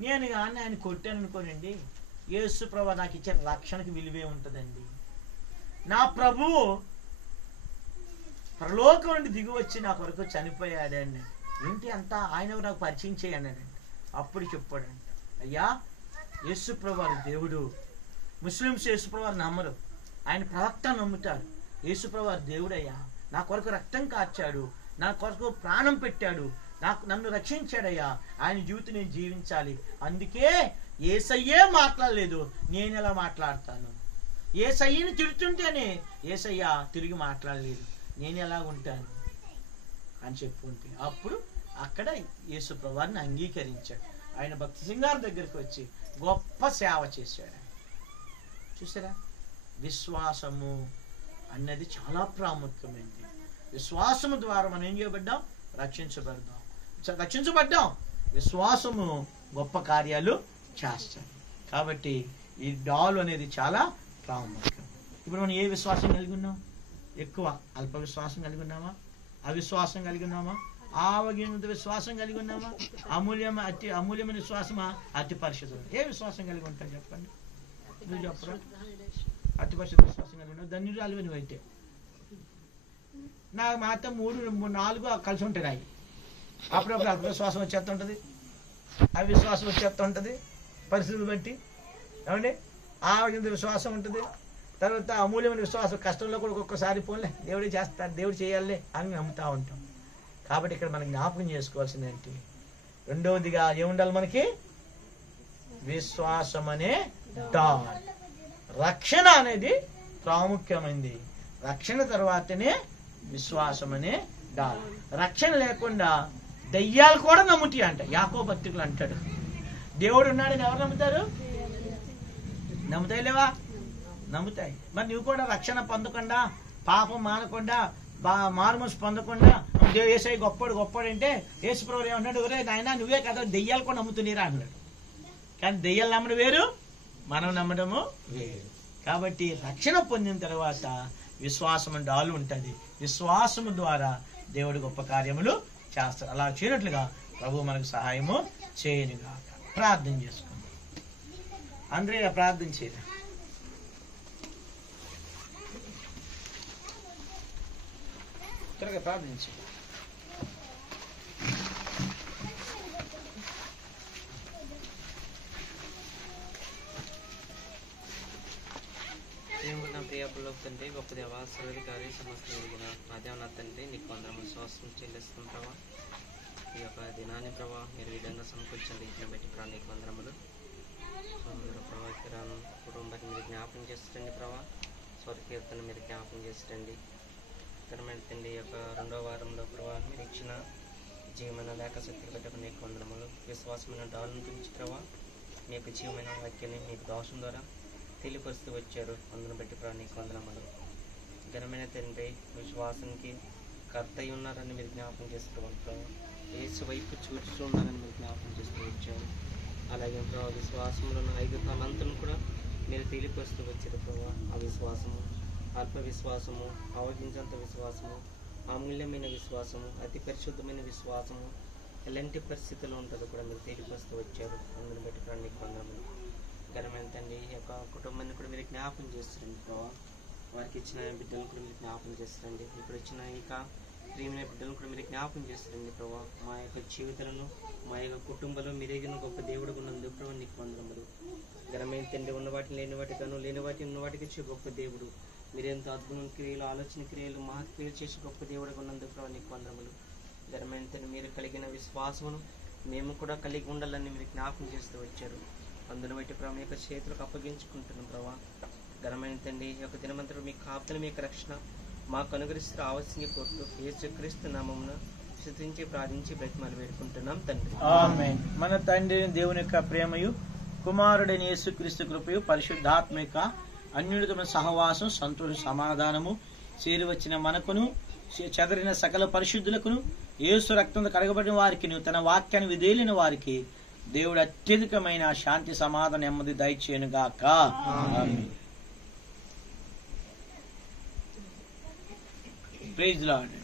నేను కానీ ఆయన కొట్టాను అనుకోనండి, యేసు ప్రభువు నాకు ఇచ్చే రక్షణకి విలువే ఉంటుందండి. నా ప్రభువు పరలోకం నుండి దిగి వచ్చి నా కొరకు చనిపోయాడండి. ఏంటి అంతా ఆయన నాకు పరిచయం చేయన్నాడండి. అప్పుడు చెప్పాడంట, అయ్యా యేసుప్రభు వారు దేవుడు. ముస్లిమ్స్ యేసుప్రభు వారు నమ్మరు, ఆయన ప్రవక్త నమ్ముతారు. యేసుప్రభు వారు దేవుడయ్యా, నా కొరకు రక్తం కార్చాడు, నా కొరకు ప్రాణం పెట్టాడు, నన్ను రక్షించాడయ్యా, ఆయన జీవితం నేను జీవించాలి. అందుకే యేసయ్యే మాట్లాడలేదు, నేను ఎలా మాట్లాడతాను? యేసయ్యని తిడుతుంటేనే యేసయ్య తిరిగి మాట్లాడలేదు, నేను ఎలా ఉంటాను అని చెప్పుకుంటే అప్పుడు అక్కడ యేసు ప్రభువారిని అంగీకరించాడు. ఆయన భక్తి సింగార్ దగ్గరికి వచ్చి గొప్ప సేవ చేశాడు. చూసారా, విశ్వాసము అన్నది చాలా ప్రాముఖ్యమైనది. విశ్వాసము ద్వారా మనం ఏం చేయబడ్డాం? రక్షించబడ్డాం. విశ్వాసము గొప్ప కార్యాలు చేస్తాం. కాబట్టి ఈ డాల్ అనేది చాలా ప్రాముఖ్యం. ఇప్పుడు మనం ఏ విశ్వాసం కలిగి ఉన్నాం? ఎక్కువ అల్ప విశ్వాసం కలిగి ఉన్నామా? అవిశ్వాసం కలిగి ఉన్నామా? ఆవగినంత విశ్వాసం కలిగి ఉన్నామా? అమూల్యమైన విశ్వాసమా? అతి పరిశుద్ధం. ఏ విశ్వాసం కలిగి ఉంటాం చెప్పండి? నువ్వు చెప్పరా? అతి పరిశుద్ధ విశ్వాసం కలిగి ఉన్నావు, ధన్యురాలు నువ్వు. అయితే నాకు మాత్రం 3-4 కలిసి ఉంటాయి. అప్పుడప్పుడు అల్ప విశ్వాసం వచ్చేస్తుంటుంది, అవిశ్వాసం వచ్చేస్తుంటుంది పరిస్థితులు బట్టి. ఏమండి, ఆవగినంత విశ్వాసం ఉంటుంది, తర్వాత అమూల్యమైన విశ్వాసం. కష్టంలో కూడా ఒక్కొక్కసారి పోలే దేవుడే చేస్తాడు, దేవుడు చేయాలే అని నమ్ముతూ ఉంటాం. కాబట్టి ఇక్కడ మనకి జ్ఞాపకం చేసుకోవాల్సింది ఏంటి? రెండవదిగా ఏముండాలి మనకి? విశ్వాసం అనే డాల్. రక్షణ అనేది ప్రాముఖ్యమైంది. రక్షణ తర్వాతనే విశ్వాసం అనే డాల్. రక్షణ లేకుండా దయ్యాలు కూడా నమ్ముతాయి అంట. యాకోబు పత్రికలు అంటాడు, దేవుడు ఉన్నాడని ఎవరు నమ్ముతారు? నమ్ముతాయి లేవా? నమ్ముతాయి. మరి నువ్వు కూడా రక్షణ పొందకుండా, పాపం మానకుండా, మారుమూసి పొందకుండా యేసయ్య గొప్పడు అంటే యేసుప్రభువు ఏమన్నాడు? ఒరే నాయనా, నువ్వే కదా దెయ్యాలు కూడా నమ్ముతున్నారా అన్నాడు. కానీ దెయ్యాలు నమ్మడం వేరు, మనం నమ్మడము వేరు. కాబట్టి రక్షణ పొందిన తర్వాత విశ్వాసము డాలు ఉంటుంది. విశ్వాసము ద్వారా దేవుడు గొప్ప కార్యములు చేస్తాడు. అలా చేయనట్లుగా ప్రభు మనకు సహాయము చేయనుగా. ప్రార్థన చేసుకుందాం. అందరూ ప్రార్థన చేయరు. త్వరగా ప్రార్థించు. నా ప్రియాపుల్లో తండ్రి, గొప్ప దేవ, సర్వాధికారి, సమస్త ఎరిగిన ఆదేవన తండ్రి, నీకు వందనములు విశ్వాసం చెల్లిస్తుంటావా? ఈ యొక్క దినాన్ని ప్రభావ మీరు ఈ విధంగా సమకూర్చిన రీతిని బట్టి ప్రభావ నీకు వందనములు. ప్రభావితరాను కుటుంబాన్ని మీరు జ్ఞాపకం చేస్తుండీ ప్రభావ, స్వర్గీయతను మీరు జ్ఞాపకం చేస్తుండీ. స్థిరమైన తండ్రి, ఈ యొక్క 2వ వారంలో ప్రభావ మీరు ఇచ్చిన జీవమైన లేక శక్తి బట్టి నీకు వందనములు. విశ్వాసమైన డాలను గురించి ప్రభావ మీ యొక్క జీవమైన వాక్యాన్ని మీకు దోషం ద్వారా తెలియపరుస్తూ వచ్చారు. అందును బట్టి ప్రభావ నీకు వందనములు. ఘనమైన తండ్రి, విశ్వాసానికి కర్త అయి ఉన్నారని మీరు జ్ఞాపకం చేస్తూ ఉంటారు. యేసు వైపు చూస్తున్నారని మీరు జ్ఞాపకం చేస్తూ వచ్చారు. అలాగే ప్రభావ విశ్వాసంలో ఉన్న 5 తలంతులను కూడా మీరు తెలియపరుస్తూ వచ్చారు ప్రభావ. ఆ విశ్వాసము, అల్ప విశ్వాసము, ఆవగించంత విశ్వాసము, అమూల్యమైన విశ్వాసము, అతి పరిశుద్ధమైన విశ్వాసము ఎలాంటి పరిస్థితుల్లో ఉంటుందో కూడా మీరు తెలియపరుస్తూ వచ్చారు. అందును బట్టి ప్రభావ నీకు వందనములు. ఘనమైన తండ్రి, ఈ యొక్క కుటుంబాన్ని కూడా మీరు జ్ఞాపకం చేస్తారండి ప్రభావ. వారికి ఇచ్చిన బిడ్డలను కూడా మీరు జ్ఞాపకం చేస్తారండి. ఇప్పుడు ఇచ్చిన ఇక ప్రియమైన బిడ్డలను కూడా మీరు జ్ఞాపకం చేస్తారండి ప్రభావ. మా యొక్క జీవితాలను, మా యొక్క కుటుంబంలో మీరేగిన గొప్ప దేవుడు ఉన్నందుకు ప్రభావ నీకు వందనములు. ఘనమైన తండ్రి, ఉన్న వాటిని లేని వాటిగాను, లేని వాటిని ఉన్న వాటికి ఇచ్చే గొప్ప దేవుడు. మీరెంత అద్భుతమైన క్రియలు, ఆలోచన క్రియలు, మహత్క్రియలు చేసే గొప్ప దేవుడు ఉన్నందుకు ప్రభావ నీకు వందనములు. ఘనమైన తండ్రి, మీరు కలిగిన విశ్వాసమును మేము కూడా కలిగి ఉండాలని మీరు జ్ఞాపకం చేస్తూ వచ్చారు. అందును బట్టి ప్రభావ మీ యొక్క చేతులకు అప్పగించుకుంటున్నాం ప్రభావ. ఘనమైన తండ్రి ఈ యొక్క దినమంతరం మీ కాపుదల మీ యొక్క రక్షణ మాకు అనుగ్రహిస్తూ ఆవశ్యంగా కోరుతూ యేసుక్రీస్తు నామమున స్తుతించి ప్రార్థించి బ్రతిమాలు వేడుకుంటున్నాం తండ్రి. ఆమేన్. మన తండ్రి దేవుని యొక్క ప్రేమయు కుమారుడైన యేసుక్రీస్తు కృపయు పరిశుద్ధాత్మిక అన్యుడితమైన సహవాసం సంతోష సమాధానము చేరి వచ్చిన మనకును చెదరిన సకల పరిశుద్ధులకును యేసు రక్తంతో కడగబడిన వారికి తన వాక్యాన్ని విధేలిన వారికి దేవుడు అత్యధికమైన శాంతి సమాధానం నెమ్మది దయచేయను గాక. ఆమేన్. Praise lord.